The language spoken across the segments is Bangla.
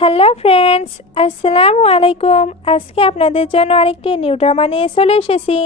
হ্যালো ফ্রেন্ডস, আসসালামু আলাইকুম। আজকে আপনাদের জন্য আরেকটি নিউ ড্রামা নিয়ে চলে এসেছি।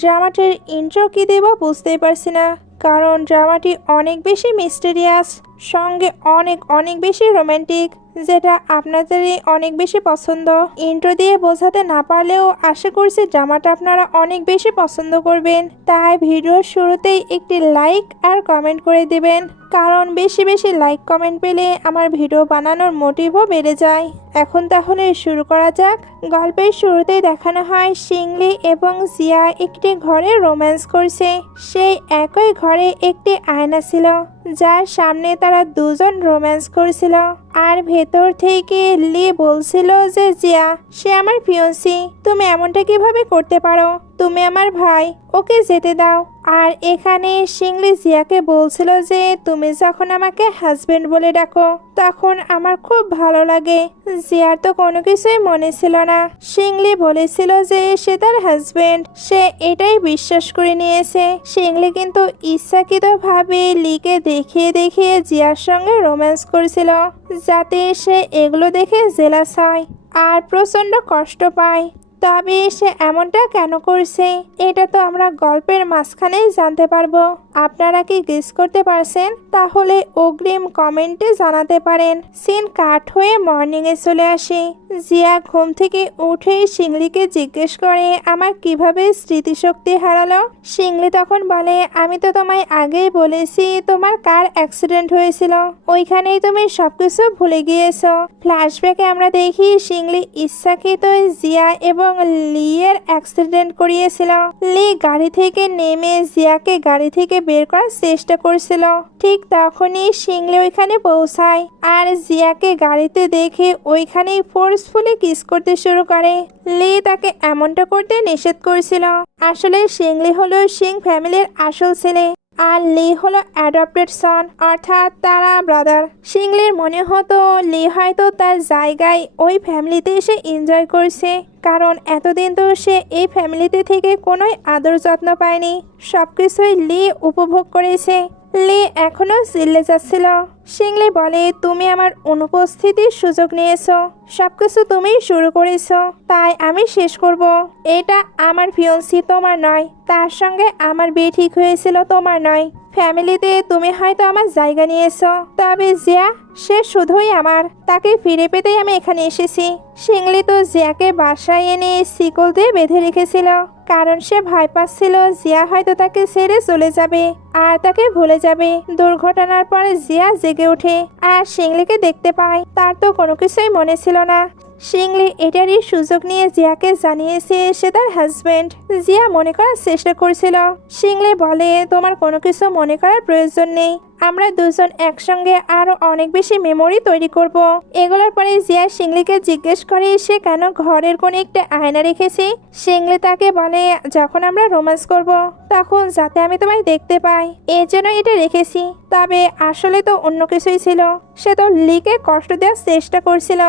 ড্রামাটির ইন্ট্রো কি দেব বুঝতেই পারছি না, কারণ ড্রামাটি অনেক বেশি মিস্টেরিয়াস, সঙ্গে অনেক অনেক বেশি রোমান্টিক, যেটা আপনাদেরই অনেক বেশি পছন্দ। ইন্ট্রো দিয়ে বোঝাতে না পারলেও আশা করছি ড্রামাটা আপনারা অনেক বেশি পছন্দ করবেন। তাই ভিডিওর শুরুতেই একটি লাইক আর কমেন্ট করে দেবেন, কারণ বেশি বেশি লাইক কমেন্ট পেলে আমার ভিডিও বানানোর মোটিভও বেড়ে যায়। এখন তাহলে শুরু করা যাক। গল্পের শুরুতেই দেখানো হয় শিংলি এবং জিয়া একটি ঘরে রোম্যান্স করছে। সেই একই ঘরে একটি আয়না ছিল, যার সামনে তারা দুজন রোম্যান্স করছিল। আর ভেতর থেকে লি বলছিল যে জিয়া, সে আমার ফিয়ন্সি, তুমি এমনটা কিভাবে করতে পারো? তুমি আমার ভাই, ওকে যেতে দাও। আর এখানে শিংলি জিয়াকে বলছিল যে তুমি যখন আমাকে হাজবেন্ড বলে ডাকো তখন আমার খুব ভালো লাগে। জিয়ার তো কোনো কিছুই মনে ছিল না। শিংলি বলেছিল যে সে তার হাজবেন্ড, সে এটাই বিশ্বাস করে নিয়েছে। শিংলি কিন্তু ইচ্ছাকৃতভাবে লিকে দেখিয়ে দেখিয়ে জিয়ার সঙ্গে রোম্যান্স করেছিল, যাতে সে এগুলো দেখে জেলাস হয় আর প্রচন্ড কষ্ট পায়। তবে সে এমনটা কেন করছে এটা তো আমরা গল্পের মাঝখানেই জানতে পারবো। আপনারা কি গেস করতে পারছেন? তাহলে অগ্রিম কমেন্টে জানাতে পারেন। সিন কাট হয়ে মর্নিং এ চলে আসে। জিয়া ঘুম থেকে উঠেই শিংলিকে জিজ্ঞেস করে আমার কিভাবে স্মৃতিশক্তি হারালো। শিংলি তখন বলে আমি তো তোমায় আগেই বলেছি তোমার কার অ্যাক্সিডেন্ট হয়েছিল, ওইখানেই তুমি সবকিছু ভুলে গিয়েছো। ফ্ল্যাশব্যাকে আমরা দেখি শিংলি ইচ্ছাকৃত জিয়া এবং লিয়ের অ্যাক্সিডেন্ট করিয়েছিল। লি গাড়ি থেকে নেমে জিয়াকে গাড়ি থেকে বের করার চেষ্টা করছিল। ঠিক তখনই শিংলি ওইখানে পৌঁছায় আর জিয়াকে গাড়িতে দেখে ওইখানেই ফোর্সফুলি কিস করতে শুরু করে। লি তাকে এমনটা করতে নিষেধ করেছিল। আসলে শিংলি হলো সিং ফ্যামিলির আসল ছেলে আর লি হলো অ্যাডপ্টেড সন, অর্থাৎ তারা ব্রাদার। শিংলির মনে হতো লি হয়তো তার জায়গায় ওই ফ্যামিলিতে এসে এনজয় করছে, কারণ এতদিন তো সে এই ফ্যামিলিতে থেকে কোনোই আদর যত্ন পায়নি। সবকিছুই লি উপভোগ করেছে। লি এখনো চিল্লে যাচ্ছিল। শিংলি বলে তুমি আমার অনুপস্থিতির সুযোগ নিয়েছো, সবকিছু তুমি শুরু করেছো, তাই আমি শেষ করব। এটা আমার ফিয়ন্সি, তোমার নয়। তার সঙ্গে আমার বিয়ে ঠিক হয়েছিল, তোমার নয়। ফ্যামিলিতে তুমি হয়তো আমার জায়গা নিয়েছো, তবে জিয়া সে শুধুই আমার। তাকে ফিরে পেতেই আমি এখানে এসেছি। শিংলি তো জিয়াকে বাসায় এনে শিকল দিয়ে বেঁধে রেখেছিল, কারণ সে ভয় পাচ্ছিল জিয়া হয়তো তাকে ছেড়ে চলে যাবে আর তাকে ভুলে যাবে। দুর্ঘটনার পরে জিয়া জেগে ওঠে আর শিংলিকে দেখতে পায়। তার তো কোনো কিছুই মনে ছিল না। শিংলি এটারই সুযোগ নিয়ে জিয়াকে জানিয়েছে সে তার হাজবেন্ড। জিয়া মনে করার চেষ্টা করছিল। শিংলি বলে তোমার কোনো কিছু মনে করার প্রয়োজন নেই, আমরা দুজন একসঙ্গে আরো অনেক বেশি মেমোরি তৈরি করব। এগুলোর পরে জিয়া শিংলিকে জিজ্ঞেস করে সে কেন ঘরের কোণে একটা আয়না রেখেছে। শিংলি তাকে বলে যখন আমরা রোম্যান্স করব তখন যাতে আমি তোমায় দেখতে পাই, এর জন্য এটা রেখেছি। তবে আসলে তো অন্য কিছুই ছিল, সে তো লিকে কষ্ট দেওয়ার চেষ্টা করছিল।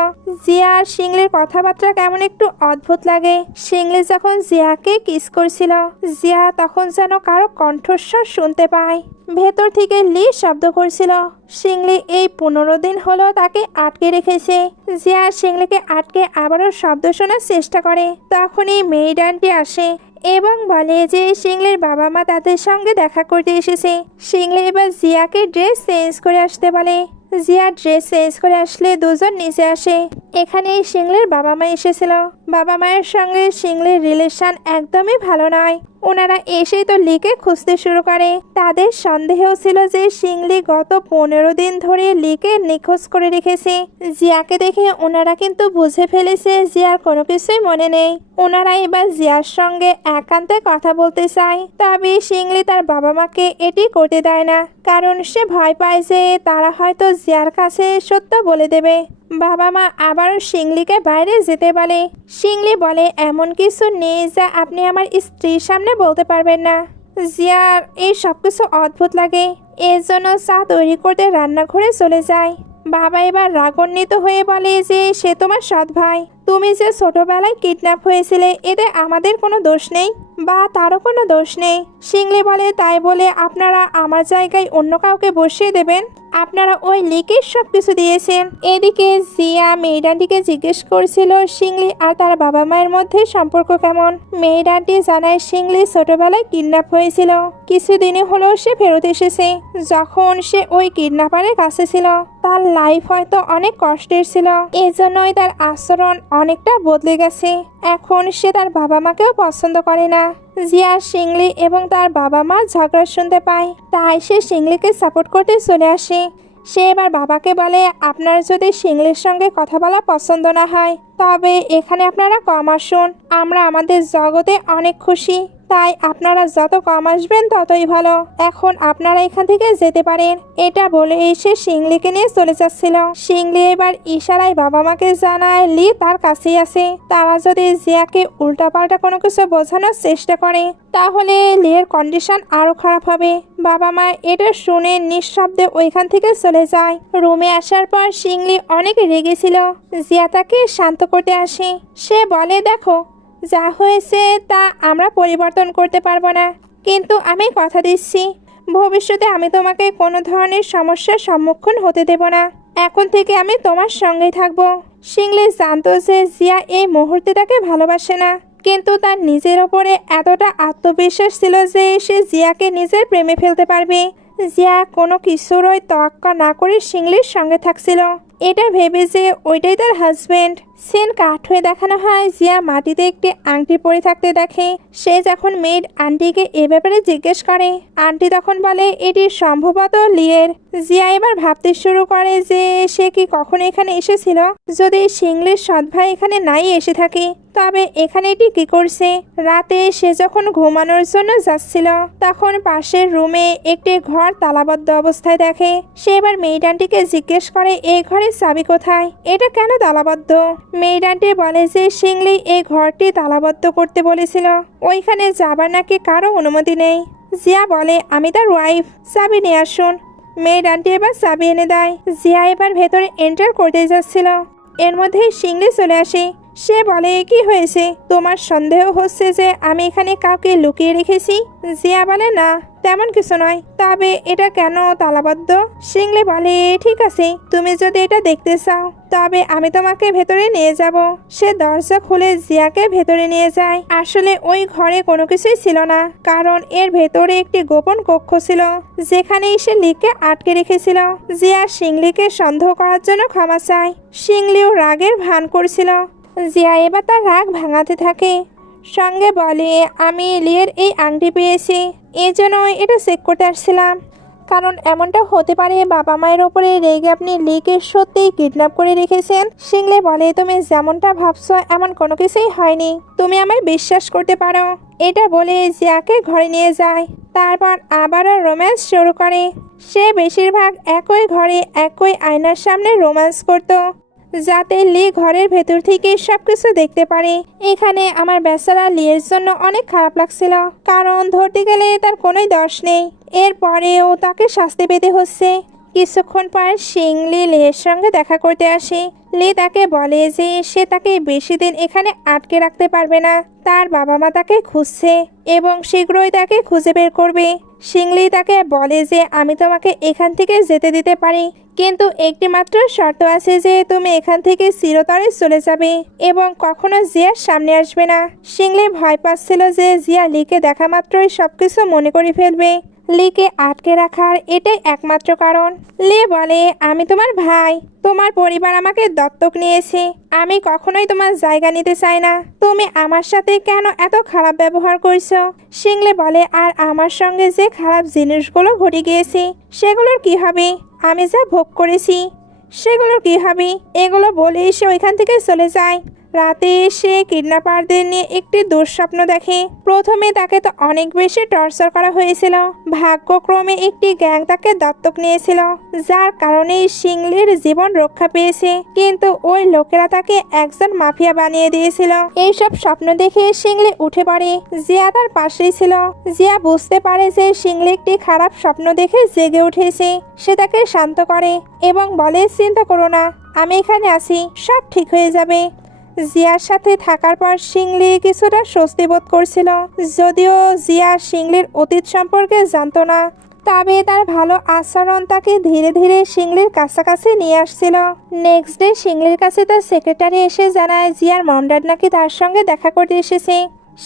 জিয়া আর শিংলির কথাবার্তা কেমন একটু অদ্ভুত লাগে। শিংলি যখন জিয়াকে কিস করছিল, জিয়া তখন যেন কারো কণ্ঠস্বর শুনতে পায়। ভেতর থেকে লি শব্দ করছিল। শিংলি এই 15 দিন হলো তাকে আটকে রেখেছে। জিয়া শিংলিকে আটকে আবারও শব্দ শোনার চেষ্টা করে। তখনই মেইড আন্টি আসে এবং বলে যে শিংলির বাবা মা তাদের সঙ্গে দেখা করতে এসেছে। শিংলি এবার জিয়াকে ড্রেস চেঞ্জ করে আসতে বলে। জিয়া ড্রেস চেঞ্জ করে আসলে দুজন নিচে আসে। এখানে শিংলির বাবা মা এসেছিল। বাবা মায়ের সঙ্গে শিংলির রিলেশন একদমই ভালো নয়। ওনারা এসেই তো লিকে খুঁজতে শুরু করে। তাদের সন্দেহ ছিল যে শিংলি গত 15 দিন ধরে লিকে নিখোঁজ করে রেখেছে। জিয়াকে দেখে ওনারা কিন্তু বুঝে ফেলেছে জিয়ার কোনো কিছুই মনে নেই। ওনারা এবার জিয়ার সঙ্গে একান্তে কথা বলতে চায়, তবে শিংলি তার বাবা মাকে এটি করতে দেয় না, কারণ সে ভয় পায় যে তারা হয়তো জিয়ার কাছে সত্য বলে দেবে। বাবা মা আবারও শিংলিকে বাইরে যেতে বলে। শিংলি বলে এমন কিছু নেই যা আপনি আমার স্ত্রীর সামনে বলতে পারবেন না। জিয়ার এই সবকিছু অদ্ভুত লাগে, এর জন্য চা তৈরি করতে রান্নাঘরে চলে যায়। বাবা এবার রাগান্বিত হয়ে বলে যে সে তোমার সৎ ভাই, তুমি যে ছোটবেলায় কিডন্যাপ হয়েছিলে এতে আমাদের কোনো দোষ নেই বা তারও কোনো দোষ নেই। শিংলি বলে তাই বলে আপনারা আমার জায়গায় অন্য কাউকে বসিয়ে দেবেন? আপনারা ওই লিকে সবকিছু দিয়েছেন। এদিকে জিয়া মেয়েডানটিকে জিজ্ঞেস করছিল শিংলি আর তার বাবা মায়ের মধ্যে সম্পর্ক কেমন। মেয়েডানটি জানায় শিংলি ছোটবেলায় কিডন্যাপ হয়েছিল, কিছুদিনই হলো সে ফেরত এসেছে। যখন সে ওই কিডন্যাপারের কাছে ছিল তার লাইফ হয়তো অনেক কষ্টের ছিল, এজন্যই তার আচরণ অনেকটা বদলে গেছে। এখন সে তার বাবা মাকেও পছন্দ করে না। জিয়া শিংলি এবং তার বাবা মা ঝগড়া শুনতে পায়, তাই সে শিংলিকে সাপোর্ট করতে চলে আসে। সে এবার বাবাকে বলে, আপনার যদি শিংলির সঙ্গে কথা বলা পছন্দ না হয় তবে এখানে আপনারা কম আসুন, আমরা আমাদের জগতে অনেক খুশি, তাই আপনারা যত কম আসবেন ততই ভালো। এখন আপনারা এখান থেকে যেতে পারেন। এটা বলে এসে শিংলিকে নিয়ে চলে যাচ্ছিল। শিংলি এবার ইশারায় বাবা মাকে জানায় লি তার কাছেই আছে। তারা যদি জিয়াকে উল্টাপাল্টা কোনো কিছু বোঝানোর চেষ্টা করে তাহলে লিয়ের কন্ডিশন আরো খারাপ হবে। বাবা মা এটা শুনে নিঃশব্দে ওইখান থেকে চলে যায়। রুমে আসার পর শিংলি অনেক রেগেছিল। জিয়া তাকে শান্ত করতে আসে। সে বলে, দেখো যা হয়েছে তা আমরা পরিবর্তন করতে পারবো না, কিন্তু আমি কথা দিচ্ছি ভবিষ্যতে আমি তোমাকে কোনো ধরনের সমস্যার সম্মুখীন হতে দেব না। এখন থেকে আমি তোমার সঙ্গেই থাকবো। শিংলি জানতো যে জিয়া এই মুহূর্তে তাকে ভালোবাসে না, কিন্তু তার নিজের ওপরে এতটা আত্মবিশ্বাস ছিল যে সে জিয়াকে নিজের প্রেমে ফেলতে পারবে। জিয়া কোনো কিছুরই তোয়াক্কা না করে শিংলির সঙ্গে থাকছিল, এটা ভেবে যে ওইটাই তার হাজবেন্ড। সিন কাট হয়ে দেখানো হয় জিয়া মাটিতে একটি আংটি পরে থাকতে দেখে। সে যখন মেড আন্টিকে এ ব্যাপারে জিজ্ঞেস করে, আন্টি তখন বলে এটি সম্ভবত লিয়ের। জিয়া এবার ভাবতে শুরু করে যে সে কি কখনো এখানে এসেছিল। যদি শিংলির সৎ ভাই এখানে নাই এসে থাকে তবে এখানে এটি কি করছে। রাতে সে যখন ঘুমানোর জন্য যাচ্ছিল তখন পাশের রুমে একটি ঘর তালাবদ্ধ অবস্থায় দেখে। সে এবার মেড আন্টিকে জিজ্ঞেস করে এই ঘরের চাবি কোথায়, এটা কেন তালাবদ্ধ। মেড আন্টি বলে যে শিংলি এই ঘরটি তালাবদ্ধ করতে বলেছিল, ওইখানে যাবার নাকি কারো অনুমতি নেই। জিয়া বলে আমি তার ওয়াইফ, চাবি নিয়ে আসুন। মেড আন্টি এবার চাবি এনে দেয়। জিয়া এবার ভেতরে এন্টার করতে যাচ্ছিল, এর মধ্যে শিংলি চলে আসে। সে বলে কি হয়েছে, তোমার সন্দেহ হচ্ছে যে আমি এখানে কাউকে লুকিয়ে রেখেছি। জিয়া বলে না তেমন কিছু নয়, তবে এটা কেন তালাবদ্ধ। শিংলি বলে ঠিক আছে, তুমি যদি এটা দেখতে চাও তবে আমি তোমাকে ভেতরে নিয়ে যাব। সে দরজা খুলে জিয়াকে ভেতরে নিয়ে যায়। আসলে ওই ঘরে কোনো কিছুই ছিল না, কারণ এর ভেতরে একটি গোপন কক্ষ ছিল যেখানে সে লিকে আটকে রেখেছিল। জিয়া শিংলিকে সন্দেহ করার জন্য ক্ষমা চায়। শিংলিও রাগের ভান করছিল। জিয়া এবার তার রাগ ভাঙাতে থাকে, সঙ্গে বলে আমি লিয়ের এই আংটি পেয়েছি, এই জন্য এটা চেক করতে আসছিলাম। কারণ এমনটা হতে পারে বাবা মায়ের ওপরে রেগে আপনি লিকে সত্যিই কিডন্যাপ করে রেখেছেন। শিংলি বলে তুমি যেমনটা ভাবছো এমন কোনো কিছুই হয়নি, তুমি আমায় বিশ্বাস করতে পারো। এটা বলে জিয়াকে ঘরে নিয়ে যায়। তারপর আবারও রোম্যান্স শুরু করে। সে বেশিরভাগ একই ঘরে একই আয়নার সামনে রোম্যান্স করত যাতে লি ঘরের ভেতর থেকে সবকিছু দেখতে পারে। এখানে আমার বেচারা লিয়ের জন্য অনেক খারাপ লাগছিল, কারণ ধরতে গেলে তার কোনোই দোষ নেই, এরপরেও তাকে শাস্তি পেতে হচ্ছে। কিছুক্ষণ পর শিংলি লিয়ের সঙ্গে দেখা করতে আসে। লি তাকে বলে যে সে তাকে বেশি দিন এখানে আটকে রাখতে পারবে না, তার বাবা মা তাকে খুঁজছে এবং শীঘ্রই তাকে খুঁজে বের করবে। শিংলি তাকে বলে যে আমি তোমাকে এখান থেকে যেতে দিতে পারি, কিন্তু একটি মাত্র শর্ত আছে যে তুমি এখান থেকে চিরতরে চলে যাবে এবং কখনো জিয়ার সামনে আসবে না। শিংলি ভয় পাচ্ছিল যে জিয়া লিকে দেখা মাত্রই সবকিছু মনে করে ফেলবে। লিকে আটকে রাখার এটাই একমাত্র কারণ। লি বলে আমি তোমার ভাই, তোমার পরিবার আমাকে দত্তক নিয়েছে, আমি কখনোই তোমার জায়গা নিতে চাই না। তুমি আমার সাথে কেন এত খারাপ ব্যবহার করছো। শিংলি বলে আর আমার সঙ্গে যে খারাপ জিনিসগুলো ঘটে গিয়েছে সেগুলোর কি হবে, আমি যা ভোগ করেছি সেগুলোর কি হবে। এগুলো বলেই সে ওইখান থেকে চলে যায়। রাতে সে কিডন্যাপারদের নিয়ে একটি দুঃস্বপ্ন দেখে। প্রথমে তাকে তো অনেক বেশি টর্চার করা হয়েছিল, ভাগ্যক্রমে একটি গ্যাং তাকে দত্তক নিয়েছিল, যার কারণে শিংলির জীবন রক্ষা পেয়েছে, কিন্তু ওই লোকেরা তাকে একজন মাফিয়া বানিয়ে দিয়েছিল। এইসব স্বপ্ন দেখে শিংলি উঠে পড়ে। জিয়া তার পাশেই ছিল। জিয়া বুঝতে পারে যে শিংলি একটি খারাপ স্বপ্ন দেখে জেগে উঠেছে। সে তাকে শান্ত করে এবং বলে চিন্তা করো না, আমি এখানে আছি, সব ঠিক হয়ে যাবে। জিয়ার সাথে থাকার পর শিংলি কিছুটা স্বস্তি বোধ করছিল, যদিও জিয়া শিংলির অতীত সম্পর্কে জানতো না। তবে তার ভালো আচরণ তাকে ধীরে ধীরে শিংলির কাছাকাছি নিয়ে আসছিল। নেক্সট ডে শিংলির কাছে তার সেক্রেটারি এসে জানায় জিয়ার মম ড্যাড নাকি তার সঙ্গে দেখা করতে এসেছে।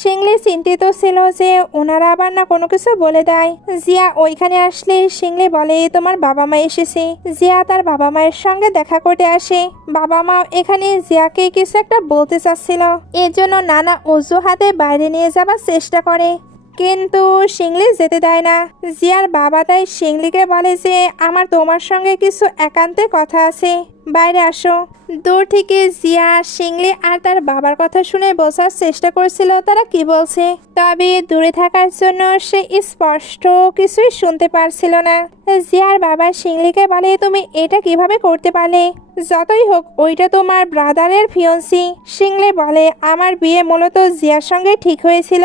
শিংলি চিন্তিত ছিল যে ওনারা আবার না কোনো কিছু বলে দেয়। জিয়া ওইখানে আসলে শিংলি বলে তোমার বাবা মা এসেছে। জিয়া তার বাবা মায়ের সঙ্গে দেখা করতে আসে। বাবা মা এখানে জিয়াকে কিছু একটা বলতে চাচ্ছিল, এর জন্য নানা অজুহাতে বাইরে নিয়ে যাবার চেষ্টা করে, কিন্তু শিংলি যেতে দেয় না। জিয়ার বাবা তাই শিংলিকে বলে যে আমার তোমার সঙ্গে কিছু একান্তে কথা আছে, বাইরে আসো। দূর থেকে জিয়া শিংলি আর তার বাবার কথা শুনে বোঝার চেষ্টা করছিল তারা কি বলছে, তবে দূরে থাকার জন্য সে স্পষ্ট কিছুই শুনতে পারছিল না। জিয়ার বাবা শিংলিকে বলে তুমি এটা কিভাবে করতে পারলে? যতই হোক ওইটা তোমার ব্রাদারের ফিয়ন্সি। শিংলি বলে আমার বিয়ে মূলত জিয়ার সঙ্গে ঠিক হয়েছিল,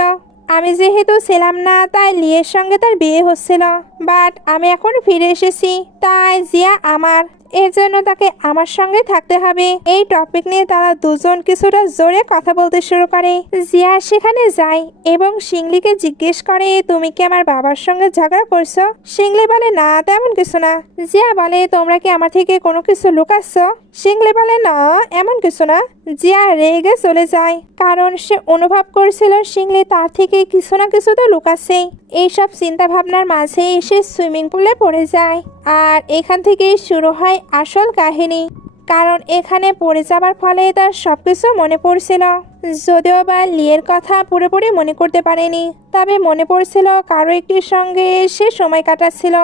আমি যেহেতু ছিলাম না তাই লিয়ের সঙ্গে তার বিয়ে হচ্ছিল, বাট আমি এখন ফিরে এসেছি তাই জিয়া আমার, এর জন্য তাকে আমার সঙ্গে থাকতে হবে। এই টপিক নিয়ে তারা দুজন কিছুটা জোরে কথা বলতে শুরু করে। জিয়া সেখানে যায় এবং শিংলিকে জিজ্ঞেস করে তুমি কি আমার বাবার সঙ্গে ঝগড়া করছো? শিংলি বলে না তেমন কিছু না। জিয়া বলে তোমরা কি আমার থেকে কোনো কিছু লুকাচ্ছ? শিংলি বলে না এমন কিছু না। জিয়া রেগে চলে যায়, কারণ সে অনুভব করছিল শিংলি তার থেকে কিছু না কিছু তো লুকাচ্ছেই। এইসব চিন্তা ভাবনার মাঝে সে সুইমিং পুলে পড়ে যায়, আর এখান থেকেই শুরু হয় আসল কাহিনী। কারণ এখানে পড়ে যাবার ফলে তার সবকিছু মনে পড়ছিল, যদিও বা লিয়ের কথা পুরোপুরি মনে করতে পারেনি, তবে মনে পড়ছিল কারো একটির সঙ্গে সে সময় কাটাচ্ছিল।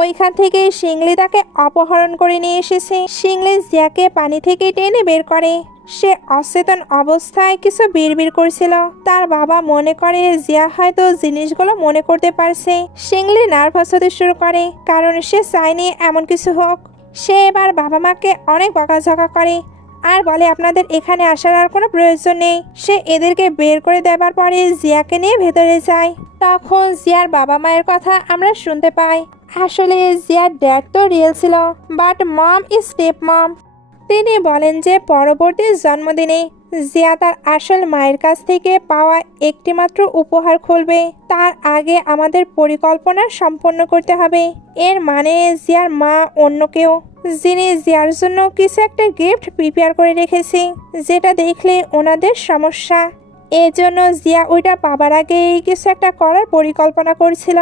ওইখান থেকে শিংলি তাকে অপহরণ করে নিয়ে এসেছে। শিংলি জিয়াকে পানি থেকে টেনে বের করে। সে অচেতন অবস্থায় কিছু বিড়বিড় করছিল। তার বাবা মনে করে জিয়া হয়তো জিনিসগুলো মনে করতে পারছে। শিংলি নার্ভাস হতে শুরু করে, কারণ সে চায়নি এমন কিছু হোক। সে এবার বাবা মাকে অনেক বকাঝকা করে আর বলে আপনাদের এখানে আসার আর কোনো প্রয়োজন নেই। সে এদেরকে বের করে দেবার পরে জিয়াকে নিয়ে ভেতরে যায়। তখন জিয়ার বাবা মায়ের কথা আমরা শুনতে পাই। আসলে জিয়ার ড্যাড তো রিয়েল ছিল, বাট মম ইজ স্টেপ মম। তিনি বলেন যে পরবর্তী জন্মদিনে জিয়া তার আসল মায়ের কাছ থেকে পাওয়া একটিমাত্র উপহার খুলবে, তার আগে আমাদের পরিকল্পনা সম্পন্ন করতে হবে। এর মানে জিয়ার মা অন্য কেউ, যিনি জিয়ার জন্য কিছু একটা গিফট প্রিপেয়ার করে রেখেছে, যেটা দেখলে ওনাদের সমস্যা। এজন্য জিয়া ওইটা পাবার আগেই কিছু একটা করার পরিকল্পনা করছিল।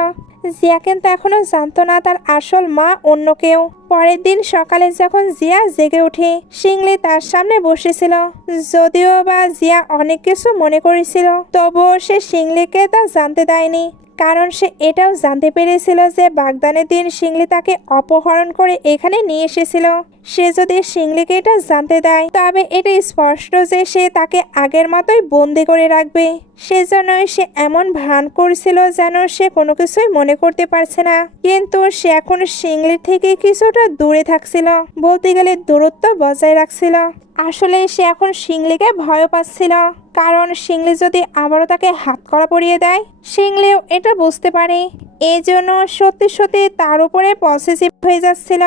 জিয়া কিন্তু এখনো জানতো না তার আসল মা অন্য কেউ। পরের দিন সকালে যখন জিয়া জেগে ওঠে, শিংলি তার সামনে বসেছিল। যদিও বা জিয়া অনেক কিছু মনে করেছিল, তবুও সে শিংলিকে তা জানতে দেয়নি, কারণ সে এটাও জানতে পেরেছিল যে বাগদানের দিন শিংলি তাকে অপহরণ করে এখানে নিয়ে এসেছিল। সে যদি শিংলিকে এটা জানতে দেয় তবে এটা স্পষ্ট যে সে তাকে আগের মতোই বন্দি করে রাখবে। সেজন্যই সে এমন ভান করছিল যেন সে কোনো কিছুই মনে করতে পারছে না। কিন্তু সে এখন শিংলির থেকে কিছুটা দূরে থাকছিল, বলতে গেলে দূরত্ব বজায় রাখছিল। আসলে সে এখন শিংলিকে ভয় পাচ্ছিল, কারণ শিংলি যদি আবারও তাকে হাতকড়া পরিয়ে দেয়। শিংলিও এটা বুঝতে পারে, এই জন্য সত্যি সত্যি তার উপরে পসেসিভ হয়ে যাচ্ছিল।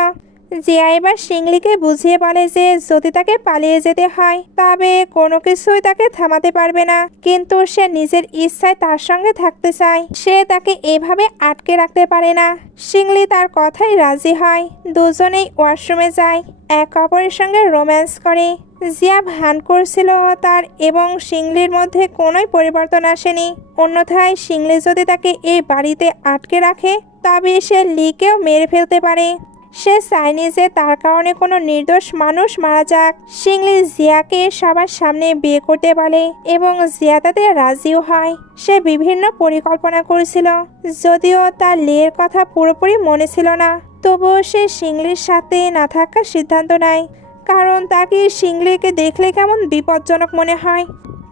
জিয়া এবার শিংলিকে বুঝিয়ে বলে যে যদি তাকে পালিয়ে যেতে হয় তবে কোনো কিছুই তাকে থামাতে পারবে না, কিন্তু সে নিজের ইচ্ছায় তার সঙ্গে থাকতে চায়। সে তাকে এভাবে আটকে রাখতে পারে না। শিংলি তার কথাই রাজি হয়। দুজনেই ওয়াশরুমে যায়, এক অপরের সঙ্গে রোম্যান্স করে। জিয়া ভান করছিল তার এবং শিংলির মধ্যে কোনোই পরিবর্তন আসেনি। অন্যথায় শিংলি যদি তাকে এই বাড়িতে আটকে রাখে তবে সে লিকেও মেরে ফেলতে পারে। সে চায়নি যে তার কারণে কোনো নির্দোষ মানুষ মারা যাক। শিংলি জিয়াকে সবার সামনে বিয়ে করতে বলে এবং জিয়া তাতে রাজিও হয়। সে বিভিন্ন পরিকল্পনা করেছিল, যদিও তার লিয়ের কথা পুরোপুরি মনে ছিল না, তবুও সে শিংলির সাথে না থাকার সিদ্ধান্ত নেয়, কারণ তাকে শিংলিকে দেখলে কেমন বিপজ্জনক মনে হয়।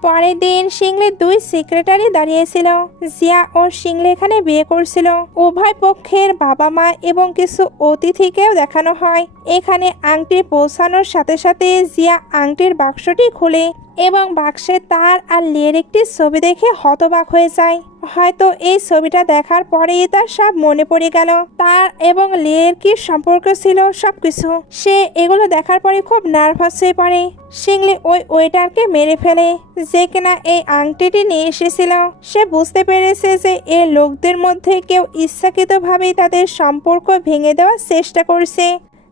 পরের দিন শিংলির দুই সেক্রেটারি দাঁড়িয়েছিল। জিয়া ও শিংলি এখানে বিয়ে করছিল। উভয় পক্ষের বাবা মা এবং কিছু অতিথিকেও দেখানো হয়। এখানে আংটি পৌঁছানোর সাথে সাথে জিয়া আংটির বাক্সটি খুলে এবং বাক্সে তার আর লিয়ের একটি ছবি দেখে হতবাক হয়ে যায়। হয়তো এই ছবিটা দেখার পরেই তার সব মনে পড়ে গেল, তার এবং লিয়ের কি সম্পর্ক ছিল সবকিছু। সে এগুলো দেখার পরে খুব নার্ভাস হয়ে পড়ে। শিংলি ওই ওয়েটারকে মেরে ফেলে যে কিনা এই আংটিটি নিয়ে এসেছিল। সে বুঝতে পেরেছে যে এই লোকদের মধ্যে কেউ ইচ্ছাকৃতভাবেই তাদের সম্পর্ক ভেঙে দেওয়ার চেষ্টা করছে।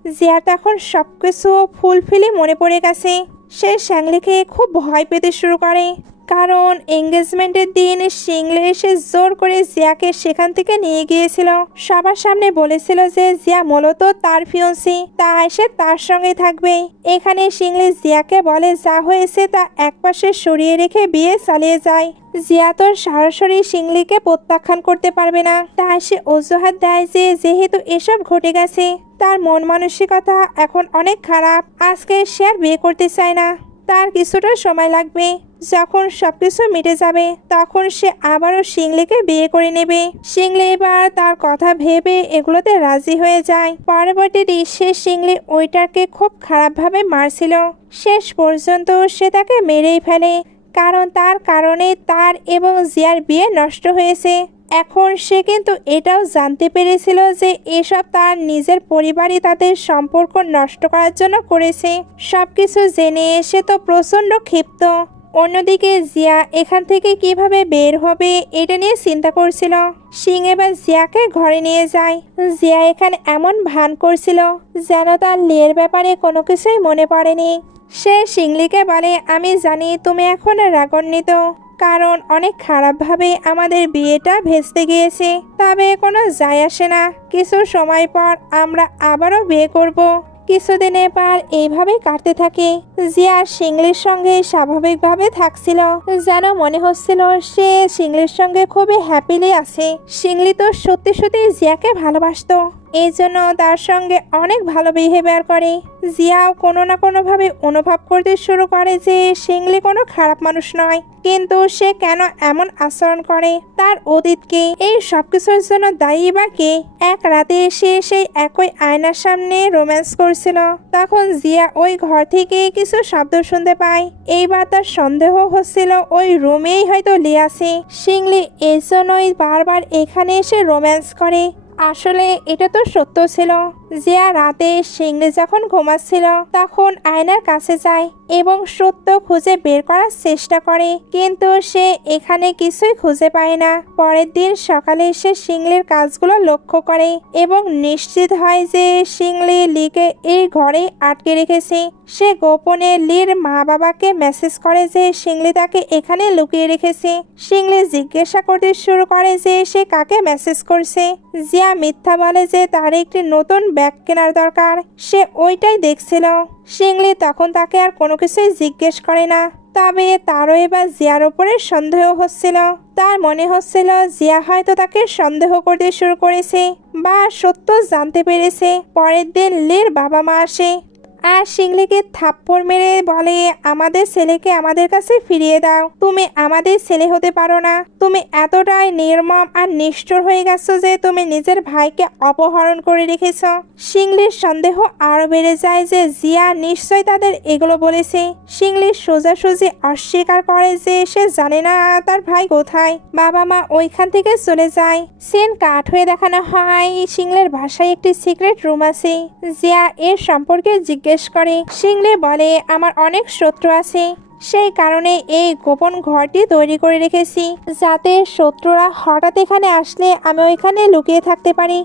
জিয়া তখন সবকিছু ফুলফিলে মনে পড়ে গেছে। সে শ্যাংলিকে খুব ভয় পেতে শুরু করে, কারণ এঙ্গেজমেন্টের দিন শিংলে এসে জোর করে জিয়াকে সেখান থেকে নিয়ে গিয়েছিল। সবার সামনে বলেছিল যে জিয়া মূলত তার ফিয়ন্সি, তাই সে তার সঙ্গে থাকবে। এখানে শিংলে জিয়াকে বলে যা হয়েছে তা একপাশে সরিয়ে রেখে বিয়ে চালিয়ে যায়। জিয়া তো সরাসরি শিংলিকে প্রত্যাখ্যান করতে পারবে না, তাই সে অজুহাত দেয় যে যেহেতু এসব ঘটে গেছে তার মন মানসিকতা এখন অনেক খারাপ, আজকে সে আর বিয়ে করতে চায় না। তার কিছুটা সময় লাগবে, যখন সবকিছু মিটে যাবে তখন সে আবারও শিংলিকে বিয়ে করে নেবে। শিংলি এবার তার কথা ভেবে এগুলোতে রাজি হয়ে যায়। পরবর্তী দৃশ্যে শিংলি ওইটাকে খুব খারাপভাবে মারছিল। শেষ পর্যন্ত সে তাকে মেরেই ফেলে, কারণ তার কারণে তার এবং জিয়ার বিয়ে নষ্ট হয়েছে। এখন সে কিন্তু এটাও জানতে পেরেছিল যে এসব তার নিজের পরিবারই তাদের সম্পর্ক নষ্ট করার জন্য করেছে। সবকিছু জেনে সে তো প্রচণ্ড ক্ষিপ্ত। অন্যদিকে জিয়া এখান থেকে কিভাবে বের হবে এটা নিয়ে চিন্তা করছিল। সিং এবার জিয়াকে ঘরে নিয়ে যায়। জিয়া এখানে এমন ভান করছিল যেন তার লিয়ের ব্যাপারে কোনো কিছুই মনে পড়েনি। সে শিংলিকে বলে, আমি জানি তুমি এখন রাগান্বিত, কারণ অনেক খারাপভাবে আমাদের বিয়েটা ভেস্তে গিয়েছে। তবে কোনো যায় আসে না, কিছু সময় পর আমরা আবারও বিয়ে করব। কিছুদিনের পর এইভাবে কাটতে থাকে। জিয়া শিংলির সঙ্গে স্বাভাবিকভাবে থাকছিল, যেন মনে হচ্ছিল সে শিংলির সঙ্গে খুবই হ্যাপিলি আছে। শিংলি তো সত্যি সত্যি জিয়াকে ভালোবাসতো, এই জন্য তার সঙ্গে অনেক ভালো বিহেভিয়ার করে। জিয়াও কোনো না কোনোভাবে অনুভব করতে শুরু করে যে শিংলি কোনো খারাপ মানুষ নয়, কিন্তু সে কেন এমন আচরণ করে, তার অতীত কি, এই সবকিছুর জন্য দায়ী বা কে। এক রাতে এসে সেই একই আয়নার সামনে রোম্যান্স করছিল, তখন জিয়া ওই ঘর থেকে কিছু শব্দ শুনতে পায়। এইবার তার সন্দেহ হচ্ছিল ওই রুমেই হয়তো লি আছে। শিংলি এই জন্যই বারবার এখানে এসে রোম্যান্স করে। আসলে এটা তো সত্য ছিল। জিয়া রাতে শিংলি যখন ঘুমাচ্ছিল তখন আয়নার কাছে যায় এবং সত্য খুঁজে বের করার চেষ্টা করে, কিন্তু সে এখানে কিছুই খুঁজে পায় না। পরের দিন সকালে সে শিংলির কাজগুলো লক্ষ্য করে এবং নিশ্চিত হয় যে শিংলি লিকে এই ঘরে আটকে রেখেছে। সে গোপনে লির মা বাবাকে মেসেজ করে যে শিংলি তাকে এখানে লুকিয়ে রেখেছে। শিংলি জিজ্ঞাসা করতে শুরু করে যে সে কাকে মেসেজ করছে। জিয়া মিথ্যা বলে যে তার একটি নতুন ব্যাগ কেনার দরকার, সে ওইটাই দেখছিল। শিংলি তখন তাকে আর কোনো কিছুই জিজ্ঞেস করে না, তবে তারও এবার জিয়ার ওপরে সন্দেহ হচ্ছিল। তার মনে হচ্ছিল জিয়া হয়তো তাকে সন্দেহ করতে শুরু করেছে বা সত্য জানতে পেরেছে। পরের দিন লির বাবা মা আসে আর শিংলিকে থাপ্পড় মেরে বলে, আমাদের ছেলেকে আমাদের কাছে ফিরিয়ে দাও, তুমি আমাদের ছেলে হতে পারো না। তুমি এতটাই নির্মম আর নিষ্ঠুর হয়ে গেছো যে তুমি নিজের ভাইকে অপহরণ করে রেখেছ। শিংলির সন্দেহ আরো বেড়ে যায় যে জিয়া নিশ্চয় তাদের এগুলো বলেছে। শিংলি সোজাসুজি অস্বীকার করে যে সে জানে না তার ভাই কোথায়। বাবা মা ওইখান থেকে চলে যায়। সিন কাট হয়ে দেখানো হয় শিংলির বাসায় একটি সিক্রেট রুম আছে। জিয়া এর সম্পর্কে জিজ্ঞেস করে। শিংলি বলে, আমার অনেক শত্রু আছে, সেই কারণে এই গোপন ঘরটি তৈরি করে রেখেছি, যাতে শত্রুরা হঠাৎ এখানে আসলে আমি ওইখানে লুকিয়ে থাকতে পারি।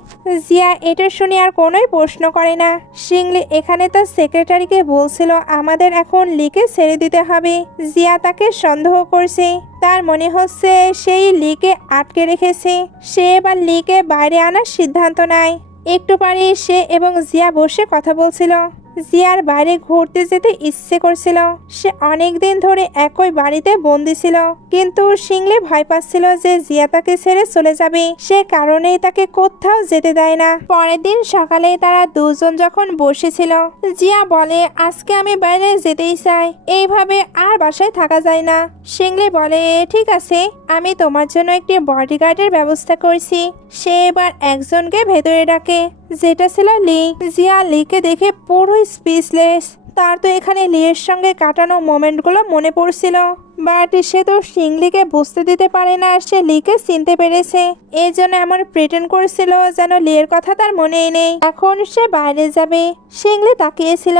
জিয়া এটা শুনে আর কোনোই প্রশ্ন করে না। শিংলি এখানে তার সেক্রেটারিকে বলছিল আমাদের এখন লিকে ছেড়ে দিতে হবে। জিয়া তাকে সন্দেহ করছে, তার মনে হচ্ছে সেই লিকে আটকে রেখেছে। সে এবার লিকে বাইরে আনার সিদ্ধান্ত নেয়। একটু পরে সে এবং জিয়া বসে কথা বলছিল। জিয়ার বাইরে ঘুরতে যেতে ইচ্ছে করছিল। সে অনেক দিন ধরে একই বাড়িতে বন্দি ছিল, কিন্তু শিংলি ভয় পাচ্ছিল যে জিয়া তাকে ছেড়ে চলে যাবে, সে কারণেই তাকে কোথাও যেতে দেয় না। পরের দিন সকালে তারা দুজন যখন বসেছিল, জিয়া বলে, আজকে আমি বাইরে যেতেই চাই, এইভাবে আর বাসায় থাকা যায় না। শিংলি বলে, ঠিক আছে, আমি তোমার জন্য একটি বডিগার্ডের ব্যবস্থা করছি। সে এবার একজনকে ভেতরে ডাকে, যেটা ছিল লি। জিয়া লিকে দেখে পুরো স্পিচলেস। তার তো এখানে লিয়ের সঙ্গে কাটানো মোমেন্টগুলো মনে পড়ছিল, বাট সে তো শিংলিকে বুঝতে দিতে পারে না সে লিকে চিনতে পেরেছে। এই জন্য এমন প্রিটেন্ড করছিল যেন লিয়ের কথা তার মনেই নেই। এখন সে বাইরে যাবে, শিংলি তাকিয়েছিল।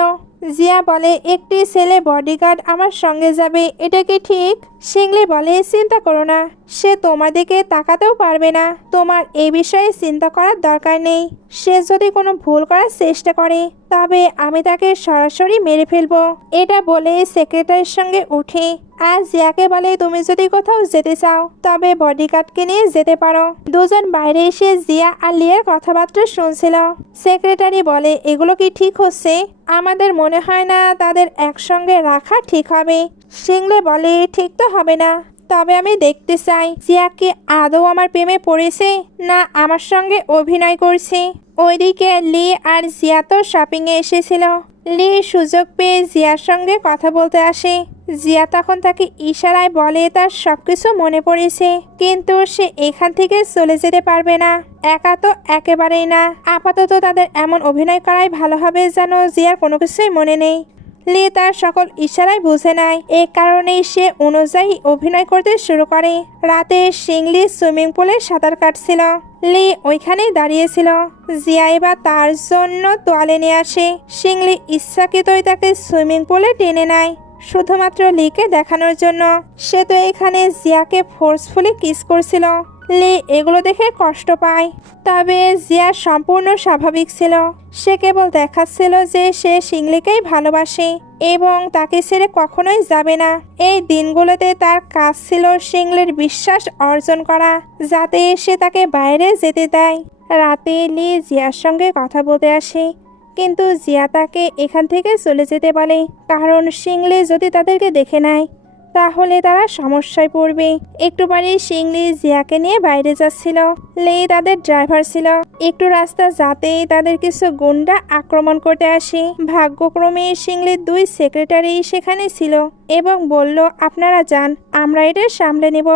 জিয়া বলে, একটি ছেলে বডিগার্ড আমার সঙ্গে যাবে, এটা কি ঠিক? শিংলি বলে, চিন্তা করো না, সে তোমার দিকে তাকাতেও পারবে না। তোমার এই বিষয়ে চিন্তা করার দরকার নেই। সে যদি কোনো ভুল করার চেষ্টা করে তবে আমি তাকে সরাসরি মেরে ফেলবো। এটা বলে সেক্রেটারির সঙ্গে উঠে আর জিয়াকে বলে, তুমি যদি কোথাও যেতে চাও তবে বডিগার্ডকে নিয়ে যেতে পারো। দুজন বাইরে এসে জিয়া আর লিয়ার কথাবার্তা শুনছিল। সেক্রেটারি বলে, এগুলো কি ঠিক হচ্ছে? আমাদের মনে হয় না তাদের একসঙ্গে রাখা ঠিক হবে। শিংলে বলে, ঠিক তো হবে না, তবে আমি দেখতে চাই জিয়া কি আদৌ আমার প্রেমে পড়েছে না আমার সঙ্গে অভিনয় করছে। ওইদিকে লি আর জিয়া তো শপিংয়ে এসেছিল। লি সুযোগ পেয়ে জিয়ার সঙ্গে কথা বলতে আসে। জিয়া তখন তাকে ইশারায় বলে তার সবকিছু মনে পড়েছে, কিন্তু সে এখান থেকে চলে যেতে পারবে না, একা তো একেবারেই না। আপাতত তাদের এমন অভিনয় করাই ভালো হবে যেন জিয়ার কোনো কিছুই মনে নেই। লি তার সকল ইশারায় বুঝে নেয়, এ কারণেই সে অনুযায়ী অভিনয় করতে শুরু করে। রাতে শিংলি সুইমিং পুলে সাঁতার কাটছিল। লি ওইখানেই দাঁড়িয়েছিল। জিয়া এবার তার জন্য তোয়ালে নিয়ে আসে। শিংলি ইচ্ছাকৃতই তাকে সুইমিং পুলে টেনে নেয় শুধুমাত্র লিকে দেখানোর জন্য। সে তো এখানে জিয়াকে ফোর্সফুলি কিস করছিল। লি এগুলো দেখে কষ্ট পায়, তবে জিয়া সম্পূর্ণ স্বাভাবিক ছিল। সে কেবল দেখাচ্ছিল যে সে শিংলিকেই ভালোবাসে এবং তাকে ছেড়ে কখনোই যাবে না। এই দিনগুলোতে তার কাজ ছিল শিংলির বিশ্বাস অর্জন করা, যাতে সে তাকে বাইরে যেতে দেয়। রাতে লি জিয়ার সঙ্গে কথা বলতে আসে, কিন্তু জিয়া তাকে এখান থেকে চলে যেতে বলে, কারণ শিংলি যদি তাদেরকে দেখে নেয় তাহলে তারা সমস্যায় পড়বে। একটু পরে শিংলি জিয়াকে নিয়ে বাইরে যাচ্ছিল। লি তাদের ড্রাইভার ছিল। একটু রাস্তা যাতেই তাদের কিছু গুন্ডা আক্রমণ করতে আসে। ভাগ্যক্রমে শিংলির দুই সেক্রেটারি সেখানে ছিল এবং বলল, আপনারা যান, আমরা এটা সামলে নেব।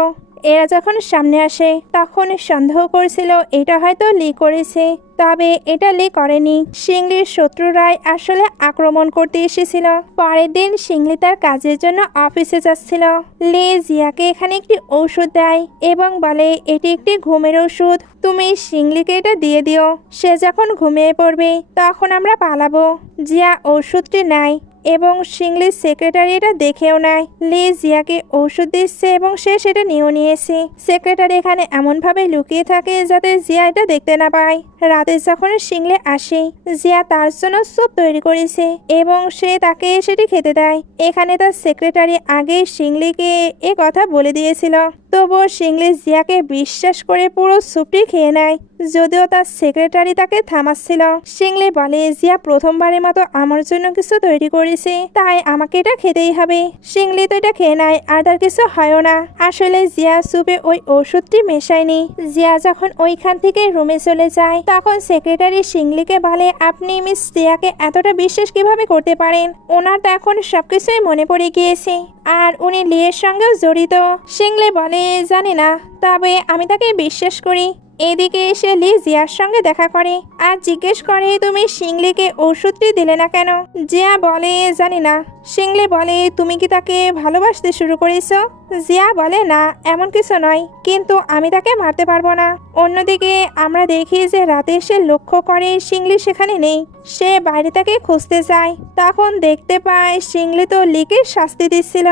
এরা যখন সামনে আসে তখন সন্দেহ করছিল এটা হয়তো লি করেছে, তবে এটা লি করেনি। শিংলির শত্রুরাই আসলে আক্রমণ করতে এসেছিল। পরের দিন শিংলি তার কাজের জন্য অফিসে যাচ্ছিল। লি জিয়াকে এখানে একটি ঔষধ দেয় এবং বলে, এটি একটি ঘুমের ওষুধ, তুমি শিংলিকে এটা দিয়ে দিও। সে যখন ঘুমিয়ে পড়বে তখন আমরা পালাবো। জিয়া ওষুধটি নেয় এবং শিংলির সেক্রেটারি এটা দেখেও নেয়। লি জিয়াকে ওষুধ দিচ্ছে এবং সে সেটা নিয়েও নিয়েছে। সেক্রেটারি এখানে এমনভাবে লুকিয়ে থাকে যাতে জিয়া এটা দেখতে না পায়। রাতে যখন শিংলি আসে, জিয়া তার জন্য স্যুপ তৈরি করেছে এবং সে তাকে সেটি খেতে দেয়। এখানে তার সেক্রেটারি আগেই শিংলিকে এ কথা বলে দিয়েছিল, তবুও শিংলি জিয়াকে বিশ্বাস করে পুরো স্যুপটি খেয়ে নেয়, যদিও তার সেক্রেটারি তাকে থামাচ্ছিল। শিংলি বলে, জিয়া প্রথমবারের মতো আমার জন্য কিছু তৈরি করেছে, তাই আমাকে এটা খেতেই হবে। শিংলি তো এটা খেয়ে নেয় আর তার কিছু হয়ও না। আসলে জিয়া স্যুপে ওই ওষুধটি মেশায়নি। জিয়া যখন ওইখান থেকে রুমে চলে যায় তখন সেক্রেটারি শিংলিকে বলে, আপনি মিস জিয়াকে এতটা বিশ্বাস কিভাবে করতে পারেন? ওনার তো এখন সবকিছুই মনে পড়ে গিয়েছে আর উনি লিয়ের সঙ্গেও জড়িত। শিংলি বলে, জানি না, তবে আমি তাকে বিশ্বাস করি। এদিকে এসে লি জিয়ার সঙ্গে দেখা করে আর জিজ্ঞেস করে, তুমি শিংলিকে ওষুধটি দিলে না কেন? জিয়া বলে, জানি না। শিংলি বলে, তুমি কি তাকে ভালোবাসতে শুরু করেছো? জিয়া বলে, না, এমন কিছু নয়, কিন্তু আমি তাকে মারতে পারবো না। অন্যদিকে আমরা দেখি যে রাতে সে লক্ষ্য করে শিংলি সেখানে নেই। সে বাইরে তাকে খুঁজতে যায়, তখন দেখতে পায় শিংলি তো লিকে শাস্তি দিচ্ছিল,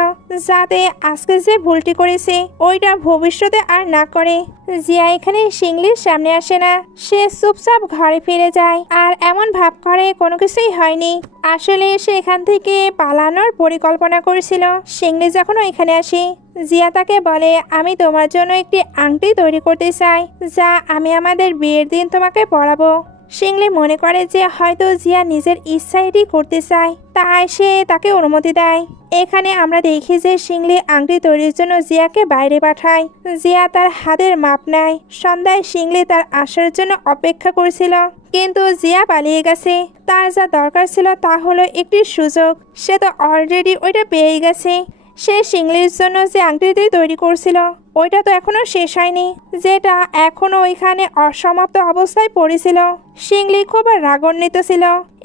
যাতে আজকে যে ভুলটি করেছে ওইটা ভবিষ্যতে আর না করে। জিয়া এখানে শিংলির সামনে আসে না, সে চুপচাপ ঘরে ফিরে যায় আর এমন ভাব করে কোনো কিছুই হয়নি। আসলে সে এখান থেকে পালানোর পরিকল্পনা করেছিল। শিংলি যখন এখানে আসে, জিয়া তাকে বলে, আমি তোমার জন্য একটি আংটি তৈরি করতে চাই, যা আমি আমাদের বিয়ের দিন তোমাকে পরাবো। শিংলি মনে করে যে হয়তো জিয়া নিজের ইচ্ছা এটি করতে চায়, তাই সে তাকে অনুমতি দেয়। এখানে আমরা দেখি যে শিংলি আংটি তৈরির জন্য জিয়াকে বাইরে পাঠায়। জিয়া তার হাতের মাপ নেয়। সন্ধ্যায় শিংলি তার আসার জন্য অপেক্ষা করছিল, কিন্তু জিয়া পালিয়ে গেছে। তার যা দরকার ছিল তা হলো একটি সুযোগ, সে তো অলরেডি ওইটা পেয়ে গেছে। সে শিংলির জন্য যে আংটিটি তৈরি করছিল ওইটা তো এখনো শেষ হয়নি, যেটা এখনো ওইখানে অসমাপ্ত অবস্থায় পড়েছিল। শিংলি খুব রাগান্বিত ছিল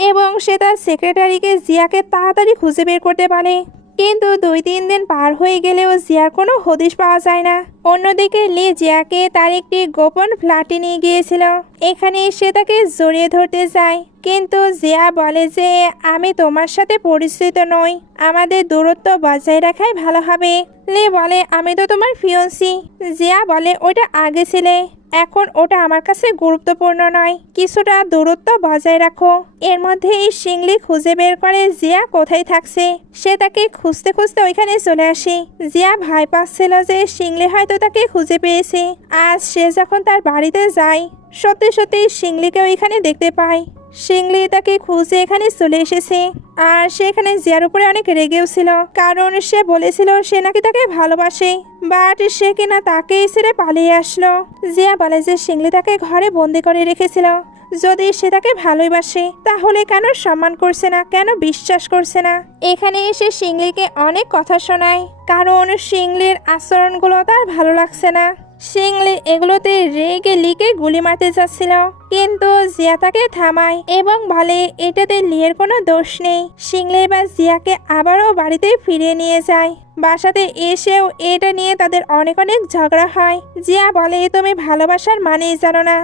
এবং সে তার সেক্রেটারিকে জিয়াকে তাড়াতাড়ি খুঁজে বের করতে বলে। কিন্তু 2-3 দিন পার হয়ে গেলেও জিয়ার কোনো হদিশ পাওয়া যায় না। অন্যদিকে লি জিয়াকে তার একটি গোপন ফ্ল্যাটে নিয়ে গিয়েছিল। এখানে সে তাকে জড়িয়ে ধরতে যায়, কিন্তু জিয়া বলে যে আমি তোমার সাথে পরিচিত নই, আমাদের দূরত্ব বজায় রাখাই ভালো হবে। লি বলে আমি তো তোমার ফিয়ন্সি। জিয়া বলে ওটা আগে ছিলে, এখন ওটা আমার কাছে গুরুত্বপূর্ণ নয়, কিছুটা দূরত্ব বজায় রাখো। এর মধ্যেই শিংলি খুঁজে বের করে জিয়া কোথায় থাকছে। সে তাকে খুঁজতে খুঁজতে ওইখানে চলে আসে। জিয়া ভয় পাচ্ছিল যে শিংলি হয়তো তাকে খুঁজে পেয়েছে। আজ সে যখন তার বাড়িতে যায়, সত্যি সত্যি শিংলিকে ওইখানে দেখতে পায়। শিংলি তাকে খুঁজে এখানে চলে এসেছে, আর সে এখানে জিয়ার উপরে অনেক রেগেও ছিল, কারণ সে বলেছিল সে নাকি তাকে ভালোবাসে, বাট সে কিনা তাকে ছেড়ে পালিয়ে আসলো। জিয়া বলে যে শিংলি তাকে ঘরে বন্দি করে রেখেছিল। যদি সে তাকে ভালোবাসে তাহলে কেন সম্মান করছে না, কেন বিশ্বাস করছে না। এখানে এসে শিংলিকে অনেক কথা শোনায়, কারণ শিংলির আচরণগুলো তার ভালো লাগছে না। শিংলি এগুলোতে রেগে লিকে গুলি মারতে যাচ্ছিল, কিন্তু জিয়া তাকে থামায় এবং বলে এটাতে লিয়ের কোনো দোষ নেই। শিংলি এবার জিয়াকে আবারও বাড়িতে ফিরিয়ে নিয়ে যায়। বাসাতে এসেও এটা নিয়ে তাদের অনেক অনেক ঝগড়া হয়। জিয়া বলে তুমি ভালোবাসার মানেই জানো না,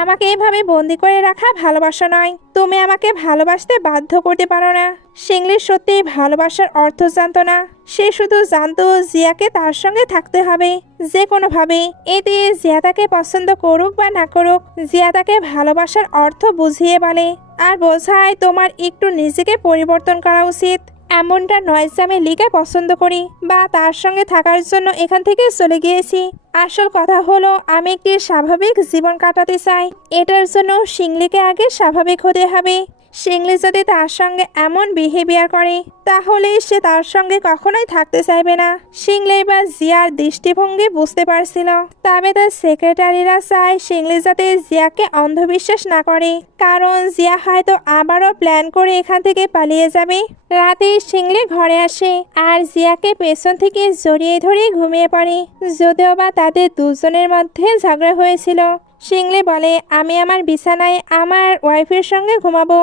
আমাকে এভাবে বন্দি করে রাখা ভালোবাসা নয়, তুমি আমাকে ভালোবাসতে বাধ্য করতে পারো না। শিংলি সত্যিই ভালোবাসার অর্থ জানতো না, সে শুধু জানতো জিয়াকে তার সঙ্গে থাকতে হবে যে কোনোভাবে। এতে জিয়া তাকে পছন্দ করুক বা না করুক, জিয়া তাকে ভালোবাসার অর্থ বুঝিয়ে বলে আর বোঝায় তোমার একটু নিজেকে পরিবর্তন করা উচিত। এমনটা নয় যে আমি লিকে পছন্দ করি বা তার সঙ্গে থাকার জন্য এখান থেকে চলে গিয়েছি। আসল কথা হলো আমি একটি স্বাভাবিক জীবন কাটাতে চাই, এটার জন্য শিংলিকে আগে স্বাভাবিক হতে হবে। শিংলি যদি তার সঙ্গে এমন বিহেভিয়ার করে তাহলে সে তার সঙ্গে কখনোই থাকতে চাইবে না। শিংলি বা জিয়ার দৃষ্টিভঙ্গি বুঝতে পারছিল, তবে তার সেক্রেটারিরা চায় শিংলি যাতে জিয়াকে অন্ধবিশ্বাস না করে, কারণ জিয়া হয়তো আবারও প্ল্যান করে এখান থেকে পালিয়ে যাবে। রাতে শিংলি ঘরে আসে আর জিয়াকে পেছন থেকে জড়িয়ে ধরে ঘুমিয়ে পড়ে, যদিও বা তাদের দুজনের মধ্যে ঝগড়া হয়েছিল। শিংলি বলে আমি আমার বিছানায় আমার ওয়াইফের সঙ্গে ঘুমাবো,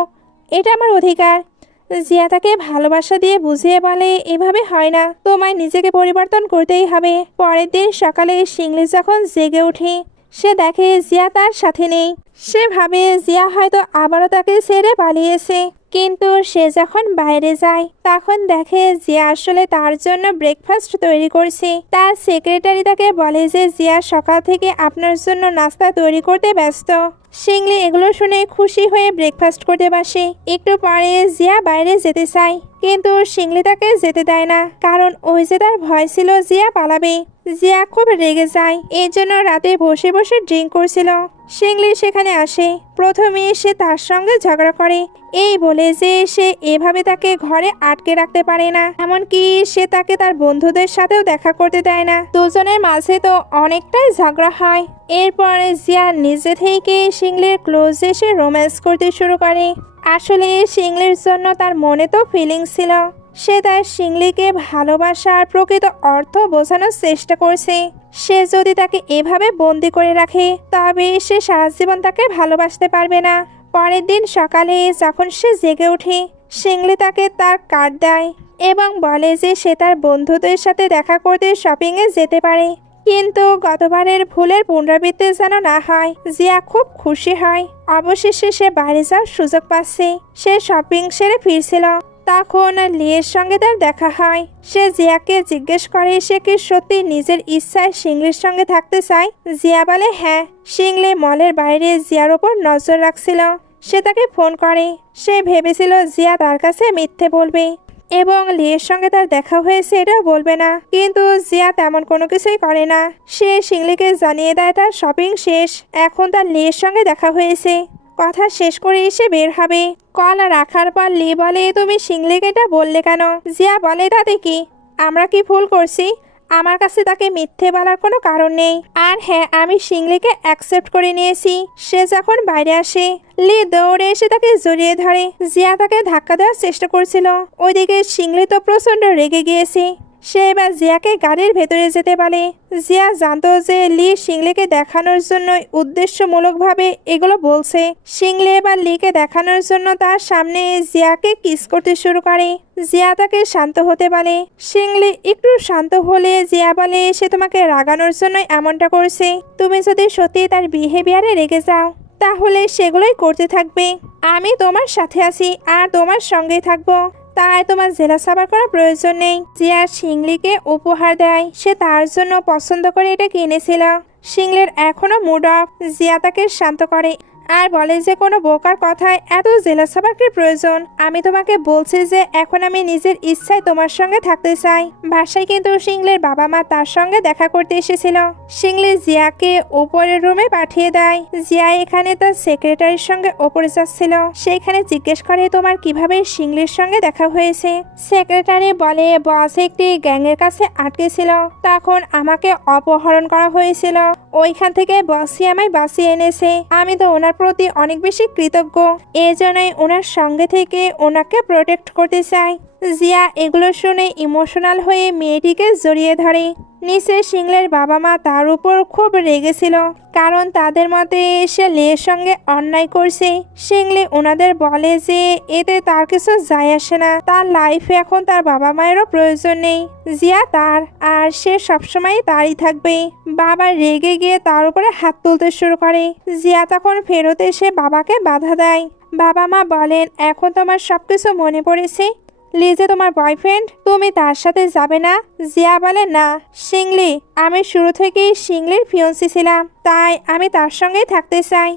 এটা আমার অধিকার। জিয়া তাকে ভালোবাসা দিয়ে বুঝিয়ে বলে এভাবে হয় না, তোমায় নিজেকে পরিবর্তন করতেই হবে। পরের দিন সকালে শিংলি যখন জেগে ওঠে সে দেখে জিয়া তার সাথে নেই। সে ভাবে জিয়া হয়তো আবারও তাকে ছেড়ে পালিয়েছে, কিন্তু সে যখন বাইরে যায় তখন দেখে জিয়া আসলে তার জন্য ব্রেকফাস্ট তৈরি করছে। তার সেক্রেটারি তাকে বলে যে জিয়া সকাল থেকে আপনার জন্য নাস্তা তৈরি করতে ব্যস্ত। শিংলি এগুলো শুনে খুশি হয়ে ব্রেকফাস্ট করতে বসে। একটু পরে জিয়া বাইরে যেতে চায়, কিন্তু শিংলি তাকে যেতে দেয় না, কারণ ওই যে তার ভয় ছিল জিয়া পালাবে। জিয়া খুব রেগে যায়, এই জন্য রাতে বসে বসে ড্রিঙ্ক করছিল। শিংলি সেখানে আসে। প্রথমে সে তার সঙ্গে ঝগড়া করে, এই বলে যে সে এভাবে তাকে ঘরে আটকে রাখতে পারে না, এমনকি সে তাকে তার বন্ধুদের সাথেও দেখা করতে দেয় না। দুজনের মাঝে তো অনেকটাই ঝগড়া হয়। এরপরে জিয়া নিজে থেকে শিংলির ক্লোজ এসে রোম্যান্স করতে শুরু করে। আসলে শিংলির জন্য তার মনে তো ফিলিংস ছিল, সে তার শিংলিকে ভালোবাসার প্রকৃত অর্থ বোঝানোর চেষ্টা করছে। সে যদি তাকে এভাবে বন্দি করে রাখে তবে সে সারা জীবন তাকে ভালোবাসতে পারবে না। পরের দিন সকালে যখন সে জেগে ওঠে শিংলি তাকে তার কার্ড দেয় এবং বলে যে সে তার বন্ধুদের সাথে দেখা করতে শপিংয়ে যেতে পারে, কিন্তু গতবারের ভুলের পুনরাবৃত্তি যেন না হয়। জিয়া খুব খুশি হয়, অবশেষে সে বাইরে যাওয়ার সুযোগ পাচ্ছে। সে শপিং সেরে ফিরছিল, তখন লিয়ের সঙ্গে তার দেখা হয়। সে জিয়াকে জিজ্ঞেস করে সে কি সত্যি নিজের ইচ্ছায় শিংলির সঙ্গে থাকতে চায়। জিয়া বলে হ্যাঁ। শিংলি মলের বাইরে জিয়ার ওপর নজর রাখছিল। সে তাকে ফোন করে, সে ভেবেছিল জিয়া তার কাছে মিথ্যে বলবে এবং লিয়ের সঙ্গে তার দেখা হয়েছে এটাও বলবে না, কিন্তু জিয়া তেমন কোনো কিছুই করে না। সে শিংলিকে জানিয়ে দেয় তার শপিং শেষ, এখন তার লিয়ের সঙ্গে দেখা হয়েছে। কথা শেষ করে এসে বের হবে। কল রাখার পর লি বলে তুমি শিংলিকে এটা বললে কেন? জিয়া বলে তাতে কি, আমরা কি ভুল করছি? আমার কাছে তাকে মিথ্যে বলার কোনো কারণ নেই। আর হ্যাঁ, আমি শিংলিকে অ্যাকসেপ্ট করে নিয়েছি। সে যখন বাইরে আসে লি দৌড়ে এসে তাকে জড়িয়ে ধরে। জিয়া তাকে ধাক্কা দেওয়ার চেষ্টা করছিল, ওইদিকে শিংলি তো প্রচন্ড রেগে গিয়েছে। সে এবার জিয়াকে গাড়ির ভেতরে যেতে বলে। জিয়া জানতো যে লি শিংলিকে দেখানোর জন্যই উদ্দেশ্যমূলকভাবে এগুলো বলছে। শিংলি এবার লিকে দেখানোর জন্য তার সামনে জিয়াকে কিস করতে শুরু করে। জিয়া তাকে শান্ত হতে বলে। শিংলি একটু শান্ত হলে জিয়া বলে সে তোমাকে রাগানোর জন্যই এমনটা করছে। তুমি যদি সত্যি তার বিহেভিয়ারে রেগে যাও তাহলে সেগুলোই করতে থাকবে। আমি তোমার সাথে আছি আর তোমার সঙ্গেই থাকবো, তাই তোমার জেলা সাবার করার প্রয়োজন নেই। জিয়া শিংলিকে উপহার দেয়। সে তার জন্য পছন্দ করে এটা কিনেছিল। শিংলির এখনো মুড অফ। জিয়া তাকে শান্ত করে আর বলে যে কোনো বোকার কথায় এত জেলা সাবার কি প্রয়োজন। আমি তোমাকে বলছি যে এখন আমি নিজের ইচ্ছায় তোমার সঙ্গে থাকতে চাই। বাসায় কিন্তু শিংলির বাবা মা তার সঙ্গে দেখা করতে এসেছিল। শিংলি জিয়াকে ওপরের রুমে পাঠিয়ে দেয়। জিয়া এখানে তার সেক্রেটারির সঙ্গে ওপরে যাচ্ছিল। সেইখানে জিজ্ঞেস করে তোমার কিভাবে শিংলির সঙ্গে দেখা হয়েছে। সেক্রেটারি বলে বস একটি গ্যাংয়ের কাছে আটকে ছিল, তখন আমাকে অপহরণ করা হয়েছিল। ওইখান থেকে বসই আমায় বাঁচিয়ে এনেছে। আমি তো ওনার প্রতি অনেক বেশি কৃতজ্ঞ। এই জন্যই ওনার সঙ্গে থেকে ওনাকে প্রোটেক্ট করতে চাই। জিয়া এগুলো শুনে ইমোশনাল হয়ে মেয়েটিকে জড়িয়ে ধরে। নিচে শিংলের বাবা মা তার উপর খুব রেগেছিল, কারণ তাদের মতে সে লের সঙ্গে অন্যায় করছে। শিংলি ওনাদের বলে যে এতে তার কিছু যায় আসে না, তার লাইফে এখন তার বাবা মায়েরও প্রয়োজন নেই। জিয়া তার, আর সে সবসময় তারই থাকবে। বাবা রেগে গিয়ে তার উপরে হাত তুলতে শুরু করে। জিয়া তখন ফেরত এসে বাবাকে বাধা দেয়। বাবা মা বলেন এখন তোমার সবকিছু মনে পড়েছে। লিজে তোমার বয়ফ্রেন্ড, তুমি তার সাথে যাবে না? জিয়া বলে না শিংলি, আমি শুরু থেকেই শিংলির ফিয়ন্সি ছিলাম, তাই আমি তার সঙ্গেই থাকতে চাই।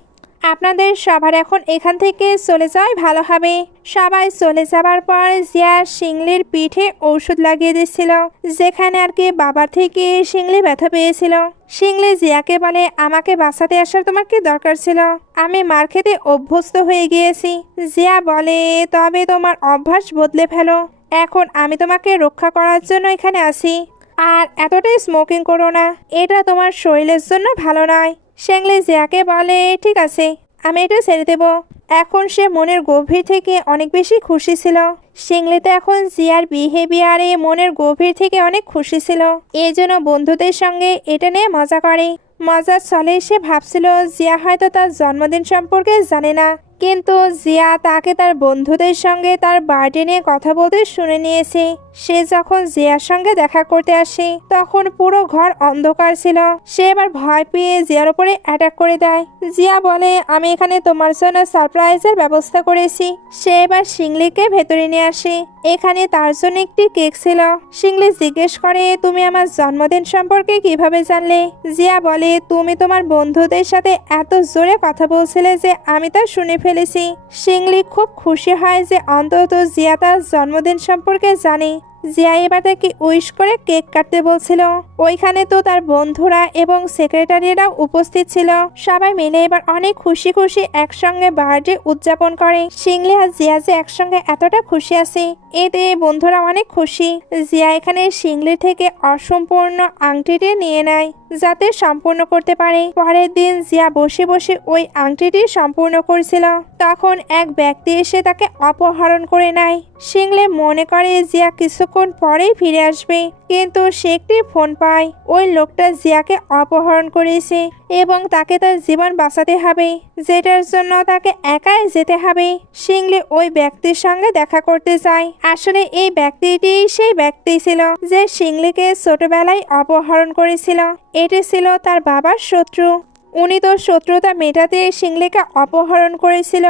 আপনাদের সবার এখন এখান থেকে চলে যাওয়াই ভালো হবে। সবাই চলে যাবার পর জিয়া শিংলির পিঠে ঔষধ লাগিয়ে দিচ্ছিল, যেখানে আর কি বাবার থেকে শিংলি ব্যথা পেয়েছিল। শিংলি জিয়াকে বলে আমাকে বাঁচাতে আসার তোমার কি দরকার ছিল? আমি মার খেতে অভ্যস্ত হয়ে গিয়েছি। জিয়া বলে তবে তোমার অভ্যাস বদলে ফেলো। এখন আমি তোমাকে রক্ষা করার জন্য এখানে আছি। আর এতটাই স্মোকিং করো না, এটা তোমার শরীরের জন্য ভালো নয়। শিংলি জিয়াকে বলে ঠিক আছে, আমি এটা ছেড়ে দেব। এখন সে মনের গভীর থেকে অনেক বেশি খুশি ছিল। শিংলিতে এখন জিয়ার বিহেভিয়ারে মনের গভীর থেকে অনেক খুশি ছিল। এই জন্য বন্ধুদের সঙ্গে এটা নিয়ে মজা করে। মজার ছলে সে ভাবছিল জিয়া হয়তো তার জন্মদিন সম্পর্কে জানে না, কিন্তু জিয়া তাকে তার বন্ধুদের সঙ্গে তার বার্থডে নিয়ে কথা বলতে শুনে নিয়েছে। সে যখন জিয়ার সঙ্গে দেখা করতে আসে তখন পুরো ঘর অন্ধকার ছিল। সে এবার ভয় পেয়ে জিয়ার উপরে অ্যাটাক করে দেয়। জিয়া বলে আমি এখানে তোমার জন্য সারপ্রাইজের ব্যবস্থা করেছি। সে এবার শিংলিকে ভেতরে নিয়ে আসে। এখানে তার জন্য একটি কেক ছিল। শিংলি জিজ্ঞেস করে তুমি আমার জন্মদিন সম্পর্কে কিভাবে জানলে? জিয়া বলে তুমি তোমার বন্ধুদের সাথে এত জোরে কথা বলছিলে যে আমি তা শুনে ফেলেছি। শিংলি খুব খুশি হয় যে অন্তত জিয়া তার জন্মদিন সম্পর্কে জানে। জিয়া এবার তাকে উইশ করে কেক কাটতে বলছিল। ওইখানে তো তার বন্ধুরা এবং সেক্রেটারিরাও উপস্থিত ছিল। সবাই মিলে এবার অনেক খুশি খুশি একসঙ্গে বার্থডে উদযাপন করে। শিংলি আর জিয়া যে একসঙ্গে এতটা খুশি আছে, এতে বন্ধুরা অনেক খুশি। জিয়া এখানে শিংলি থেকে অসম্পূর্ণ আংটিটি নিয়ে নেয় যাতে সম্পূর্ণ করতে পারে। পরের দিন জিয়া বসে বসে ওই আংটিটি সম্পূর্ণ করছিল, তখন এক ব্যক্তি এসে তাকে অপহরণ করে নেয়। শিংলি মনে করে জিয়া কিছুক্ষণ পরেই ফিরে আসবে, কিন্তু সে একটি ফোন পায়। ওই লোকটা জিয়াকে অপহরণ করেছে এবং তাকে তার জীবন বাঁচাতে হবে, যেটার জন্য তাকে একাই যেতে হবে। শিংলি ওই ব্যক্তির সঙ্গে দেখা করতে যায়। আসলে এই ব্যক্তিটি সেই ব্যক্তি ছিল যে শিংলিকে ছোটবেলায় অপহরণ করেছিল। এটি ছিল তার বাবার শত্রু। উনি তো শত্রুতা মেটাতে শিংলিকে অপহরণ করেছিল।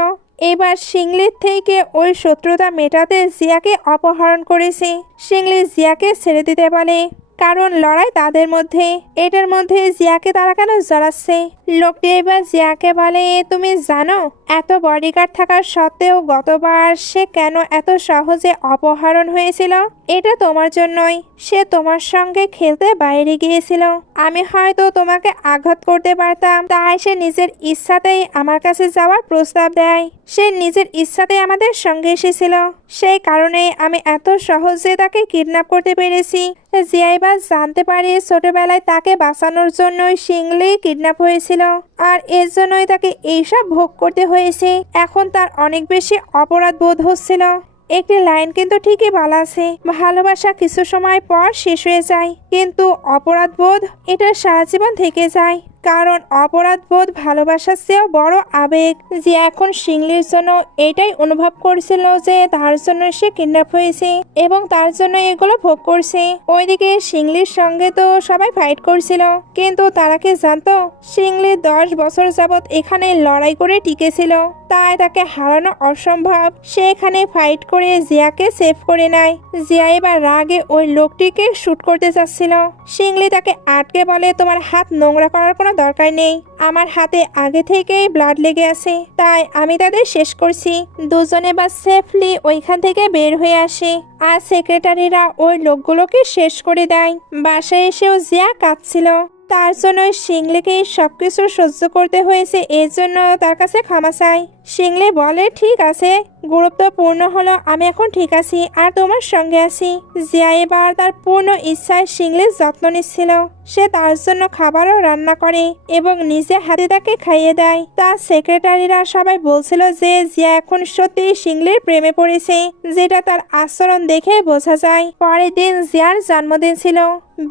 এবার শিংলির থেকে ওই শত্রুতা মেটাতে জিয়াকে অপহরণ করেছে। শিংলি জিয়াকে ছেড়ে দিতে বলে, কারণ লড়াই তাদের মধ্যে। এটার মধ্যে জিয়াকে তারা কেন জড়াচ্ছে? লোকটি এবার জিয়াকে বলে তুমি জানো এত বডিগার্ড থাকার সত্ত্বেও গতবার সে কেন এত সহজে অপহরণ হয়েছিল? এটা তোমার জন্যই। সে তোমার সঙ্গে খেলতে বাইরে গিয়েছিল। আমি হয়তো তোমাকে আঘাত করতে পারতাম, তাই সে নিজের ইচ্ছাতেই আমার কাছে যাওয়ার প্রস্তাব দেয়। সে নিজের ইচ্ছাতেই আমাদের সঙ্গে এসেছিল, সেই কারণেই আমি এত সহজে তাকে কিডন্যাপ করতে পেরেছি। জিয়া এবার জানতে পারে ছোটবেলায় তাকে বাঁচানোর জন্যই শিংলি কিডন্যাপ হয়েছিল, আর এর জন্যই তাকে এইসব ভোগ করতে হয়েছে। এখন তার অনেক বেশি অপরাধ বোধ হচ্ছিল। একটি লাইন কিন্তু ঠিকই বলা আছে, ভালোবাসা কিছু সময় পর শেষ হয়ে যায়, কিন্তু অপরাধ বোধ এটা সারা জীবন থেকে যায়। কারণ অপরাধ বোধ ভালোবাসার চেয়েও বড় আবেগ। যে এখন শিংলির জন্য এটাই অনুভব করছিল যে তার জন্য সে কিডন্যাপ হয়েছে এবং তার জন্য এগুলো ভোগ করছে। ওইদিকে শিংলির সঙ্গে তো সবাই ফাইট করছিল, কিন্তু তারা কি জানতো শিংলি 10 বছর যাবৎ এখানে লড়াই করে টিকেছিল, তাই তাকে হারানো অসম্ভব। সে এখানে ফাইট করে জিয়াকে সেভ করে নেয়। জিয়া এবার রাগে ওই লোকটিকে শুট করতে চাচ্ছিল। শিংলি তাকে আটকে বলে, তোমার হাত নোংরা করার কোনো দরকার নেই, আমার হাতে আগে থেকেই ব্লাড লেগে আছে, তাই আমি তাদের শেষ করছি। দুজনে বা সেফলি ওইখান থেকে বের হয়ে আসে আর সেক্রেটারিরা ওই লোকগুলোকে শেষ করে দেয়। বাসায় এসেও জিয়া কাঁদছিল, তার জন্য শিংলিকে সবকিছু সহ্য করতে হয়েছে, এর জন্য তার কাছে ক্ষমা চাই। শিংলি বলে, ঠিক আছে, গুরুত্বপূর্ণ হলো আমি এখন ঠিক আছি আর তোমার সঙ্গে আছি। জিয়া এবার তার পূর্ণ ইচ্ছায় শিংলির যত্ন নিচ্ছিল। সে তার জন্য খাবারও রান্না করে এবং নিজে হাতে তাকে খাইয়ে দেয়। তার সেক্রেটারিরা সবাই বলছিল যে জিয়া এখন সত্যি শিংলির প্রেমে পড়েছে, যেটা তার আচরণ দেখে বোঝা যায়। পরের দিন জিয়ার জন্মদিন ছিল।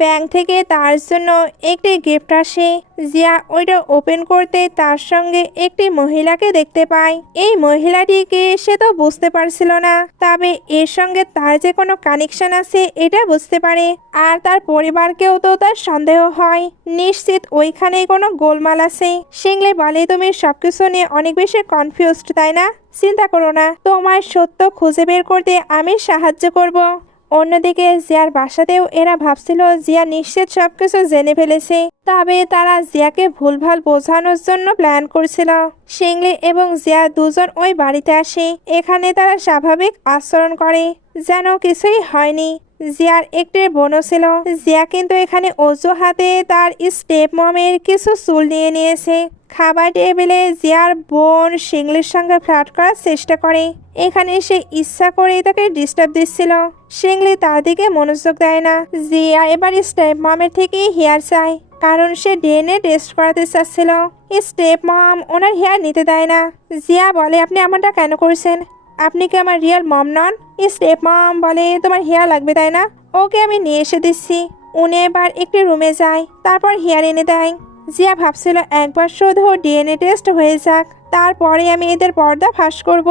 ব্যাংক থেকে তার জন্য একটি গিফট আসে। জিয়া ওইটা ওপেন করতে তার সঙ্গে একটি মহিলাকে দেখতে পায়। এই মহিলাটিকে সে তো বুঝতে পারছিল না, তবে এর সঙ্গে তার যে কোনো কানেকশন আছে এটা বুঝতে পারে। আর তার পরিবারকেও তো তার সন্দেহ হয়, নিশ্চিত ওইখানে কোনো গোলমাল আছে। শিংলি বলে, তুমি সবকিছু নিয়ে অনেক বেশি কনফিউজড তাই না? চিন্তা করো না, তোমার সত্য খুঁজে বের করতে আমি সাহায্য করব। অন্যদিকে জিয়ার বাসাতেও এরা ভাবছিল জিয়া নিশ্চিত সবকিছু জেনে ফেলেছে, তবে তারা জিয়াকে ভুলভাল বোঝানোর জন্য প্ল্যান করছিল। শিংলি এবং জিয়া দুজন ওই বাড়িতে আসে। এখানে তারা স্বাভাবিক আচরণ করে, যেন কিছুই হয়নি। জিয়ার একটি বোনও ছিল। জিয়া কিন্তু এখানে অজুহাতে তার স্টেপ মমের কিছু চুল নিয়ে নিয়েছে। খাবার টেবিলে জিয়ার বোন শিংলির সঙ্গে ফ্লার্ট করার চেষ্টা করে। এখানে সে ইচ্ছা করেই তাকে ডিস্টার্ব দিচ্ছিল। শিংলি তার দিকে মনোযোগ দেয় না। জিয়া এবার স্টেপ মমের থেকে হেয়ার চায়, কারণ সে ডিএনএ টেস্ট করাতে চাচ্ছিল। স্টেপ মম ওনার হেয়ার নিতে দেয় না। জিয়া বলে, আপনি এমনটা কেন করছেন? আপনি কি আমার রিয়েল মম নন? স্টেপ মম বলে, তোমার হেয়ার লাগবে তাই না? ওকে আমি নিয়ে এসে দিচ্ছি। উনি এবার একটি রুমে যায়, তারপর হেয়ার এনে দেয়। জিয়া ভাবছিল একবার শুধু ডিএনএ টেস্ট হয়ে যাক, তারপরে আমি এদের পর্দা ফাঁস করব।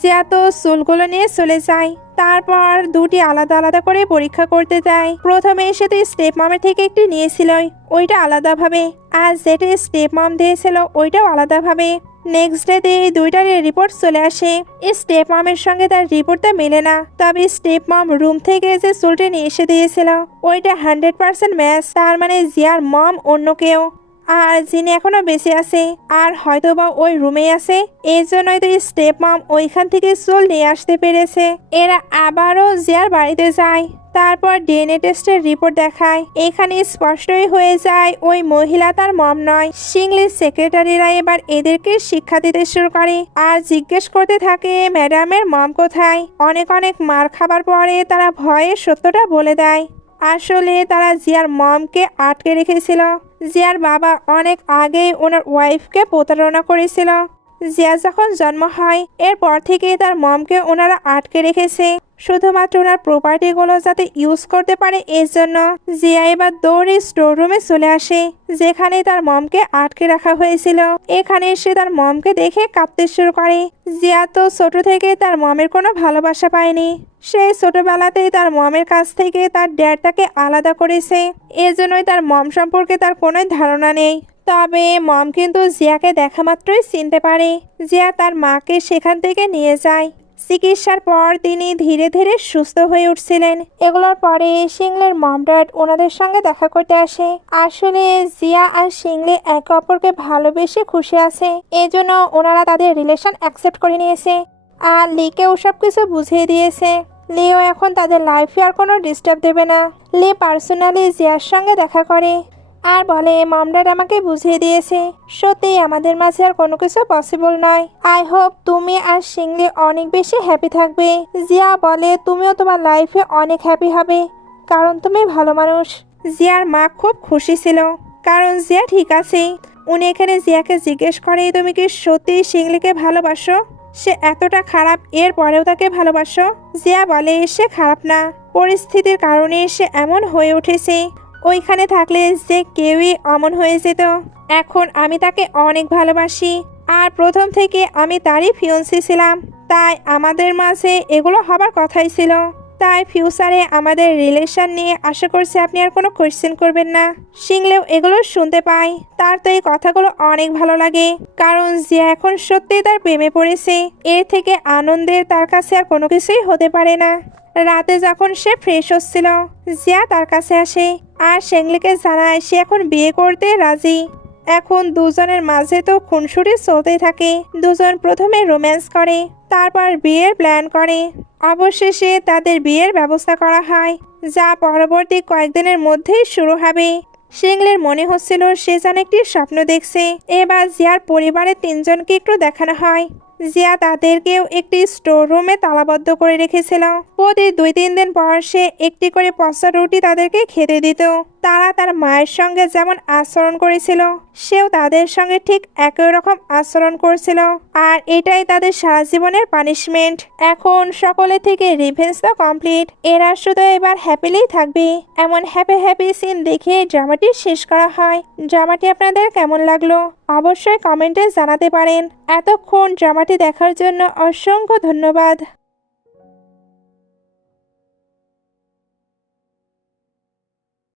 জিয়া তো চুলগুলো নিয়ে চলে যায়। তারপর দুটি আলাদা আলাদা করে পরীক্ষা করতে যায়। প্রথমে সে তো স্টেপ মামের থেকে একটি নিয়েছিল, ওইটা আলাদাভাবে, আর যেটা স্টেপ মাম দিয়েছিল ওইটাও আলাদাভাবে। নেক্সট ডেতে এই দুইটার রিপোর্ট চলে আসে। স্টেপ মামের সঙ্গে তার রিপোর্টটা মেলে না, তবে স্টেপ মাম রুম থেকে যে চুলটি নিয়ে এসে দিয়েছিল ওইটা 100% ম্যাচ। তার মানে জিয়ার মম অন্য কেউ, আর যিনি এখনো বেঁচে আছে আর হয়তোবা ওই রুমে আছে। এই জন্যই তো স্টেপ মম ওইখান থেকে চুল নিয়ে আসতে পেরেছে। এরা আবারও জিয়ার বাড়িতে যায়, তারপর ডিএনএ টেস্টের রিপোর্ট দেখায়। এখানে স্পষ্টই হয়ে যায় ওই মহিলা তার মম নয়। শিংলির সেক্রেটারিরা এবার এদেরকে শিক্ষা দিতে শুরু করে আর জিজ্ঞেস করতে থাকে ম্যাডামের মম কোথায়। অনেক অনেক মার খাবার পরে তারা ভয়ে সত্যটা বলে দেয়। আসলে তারা জিয়ার মমকে আটকে রেখেছিল। জিয়ার বাবা অনেক আগেই ওনার ওয়াইফকে প্রতারণা করেছিল। জিয়া যখন জন্ম হয় এরপর থেকে তার মমকে ওনারা আটকে রেখেছে, শুধুমাত্র ওনার প্রপার্টিগুলো যাতে ইউজ করতে পারে এর জন্য। জিয়া এবার দৌড়ে স্টোর রুমে চলে আসে, যেখানে তার মমকে আটকে রাখা হয়েছিল। এখানে এসে তার মমকে দেখে কাঁদতে শুরু করে। জিয়া তো ছোট থেকে তার মমের কোনো ভালোবাসা পায়নি। সেই ছোটবেলাতেই তার মমের কাছ থেকে তার ড্যাড তাকে আলাদা করেছে, এজন্যই তার মম সম্পর্কে তার কোনো ধারণা নেই। তবে মম কিন্তু জিয়াকে দেখা মাত্রই চিনতে পারে। জিয়া তার মাকে সেখান থেকে নিয়ে যায়। চিকিৎসার পর তিনি ধীরে ধীরে সুস্থ হয়ে উঠছিলেন। এগুলোর পরে শিংলির মম ড্যাড ওনাদের সঙ্গে দেখা করতে আসে। আসলে জিয়া আর শিংলি একে অপরকে ভালোবেসে খুশি আছে, এজন্য ওনারা তাদের রিলেশন অ্যাকসেপ্ট করে নিয়েছে আর লিকে ওসব কিছু বুঝিয়ে দিয়েছে। লিও এখন তাদের লাইফে আর কোনো ডিস্টার্ব দেবে না। লি পার্সোনালি জিয়ার সঙ্গে দেখা করে আর বলে, মম ড্যাড আমাকে বুঝিয়ে দিয়েছে সত্যি আমাদের মাঝে আর কোনো কিছু পসিবল নয়। আই হোপ তুমি আর শিংলি অনেক বেশি হ্যাপি থাকবে। জিয়া বলে, তুমিও তোমার লাইফে অনেক হ্যাপি হবে, কারণ তুমি ভালো মানুষ। জিয়ার মা খুব খুশি ছিল, কারণ জিয়া ঠিক আছে। উনি এখানে জিয়াকে জিজ্ঞেস করে, তুমি কি সত্যি শিংলিকে ভালোবাসো? সে এতটা খারাপ, এর পরেও তাকে ভালোবাসো? জিয়া বলে সে খারাপ না, পরিস্থিতির কারণে সে এমন হয়ে উঠেছে। ওইখানে থাকলে যে কেউই অমন হয়ে যেত। এখন আমি তাকে অনেক ভালোবাসি, আর প্রথম থেকে আমি তারই ফিয়ন্সি ছিলাম। তাই আমাদের মাঝে এগুলো হবার কথাই ছিল। তাই ফিউচারে আমাদের রিলেশন নিয়ে আশা করছি আপনি আর কোনো কোয়েশ্চেন করবেন না। শিংলেও এগুলো শুনতে পাই, তার তো এই কথাগুলো অনেক ভালো লাগে, কারণ জিয়া এখন সত্যিই তার প্রেমে পড়েছে। এর থেকে আনন্দের তার কাছে আর কোনো কিছুই হতে পারে না। রাতে যখন সে ফ্রেশ হচ্ছিল, জিয়া তার কাছে আসে আর শেংলিকে জানায় সে এখন বিয়ে করতে রাজি। এখন দুজনের মাঝে তো খুনসুটি চলতেই থাকে। দুজন প্রথমে রোম্যান্স করে, তারপর বিয়ের প্ল্যান করে। অবশেষে তাদের বিয়ের ব্যবস্থা করা হয়, যা পরবর্তী কয়েকদিনের মধ্যেই শুরু হবে। শিংলের মনে হচ্ছিল সে যেন একটি স্বপ্ন দেখছে। এবার জিয়ার পরিবারের তিনজনকে একটু দেখানো হয়। জিয়া তাদেরকেও একটি স্টোর রুমে তালাবদ্ধ করে রেখেছিল। প্রতি 2-3 দিন পর সে একটি করে পচা রুটি তাদেরকে খেতে দিত। তারা তার মায়ের সঙ্গে যেমন আচরণ করেছিল, সেও তাদের সঙ্গে ঠিক একই রকম আচরণ করছিল। আর এটাই তাদের সারা জীবনের পানিশমেন্ট। এখন সকলে থেকে রিভেঞ্জ তো কমপ্লিট, এরা শুধু এবার হ্যাপিলি থাকবে। এমন হ্যাপি হ্যাপি সিন দেখে ড্রামাটি শেষ করা হয়। ড্রামাটি আপনাদের কেমন লাগলো অবশ্যই কমেন্টে জানাতে পারেন। এতক্ষণ ড্রামাটি দেখার জন্য অসংখ্য ধন্যবাদ।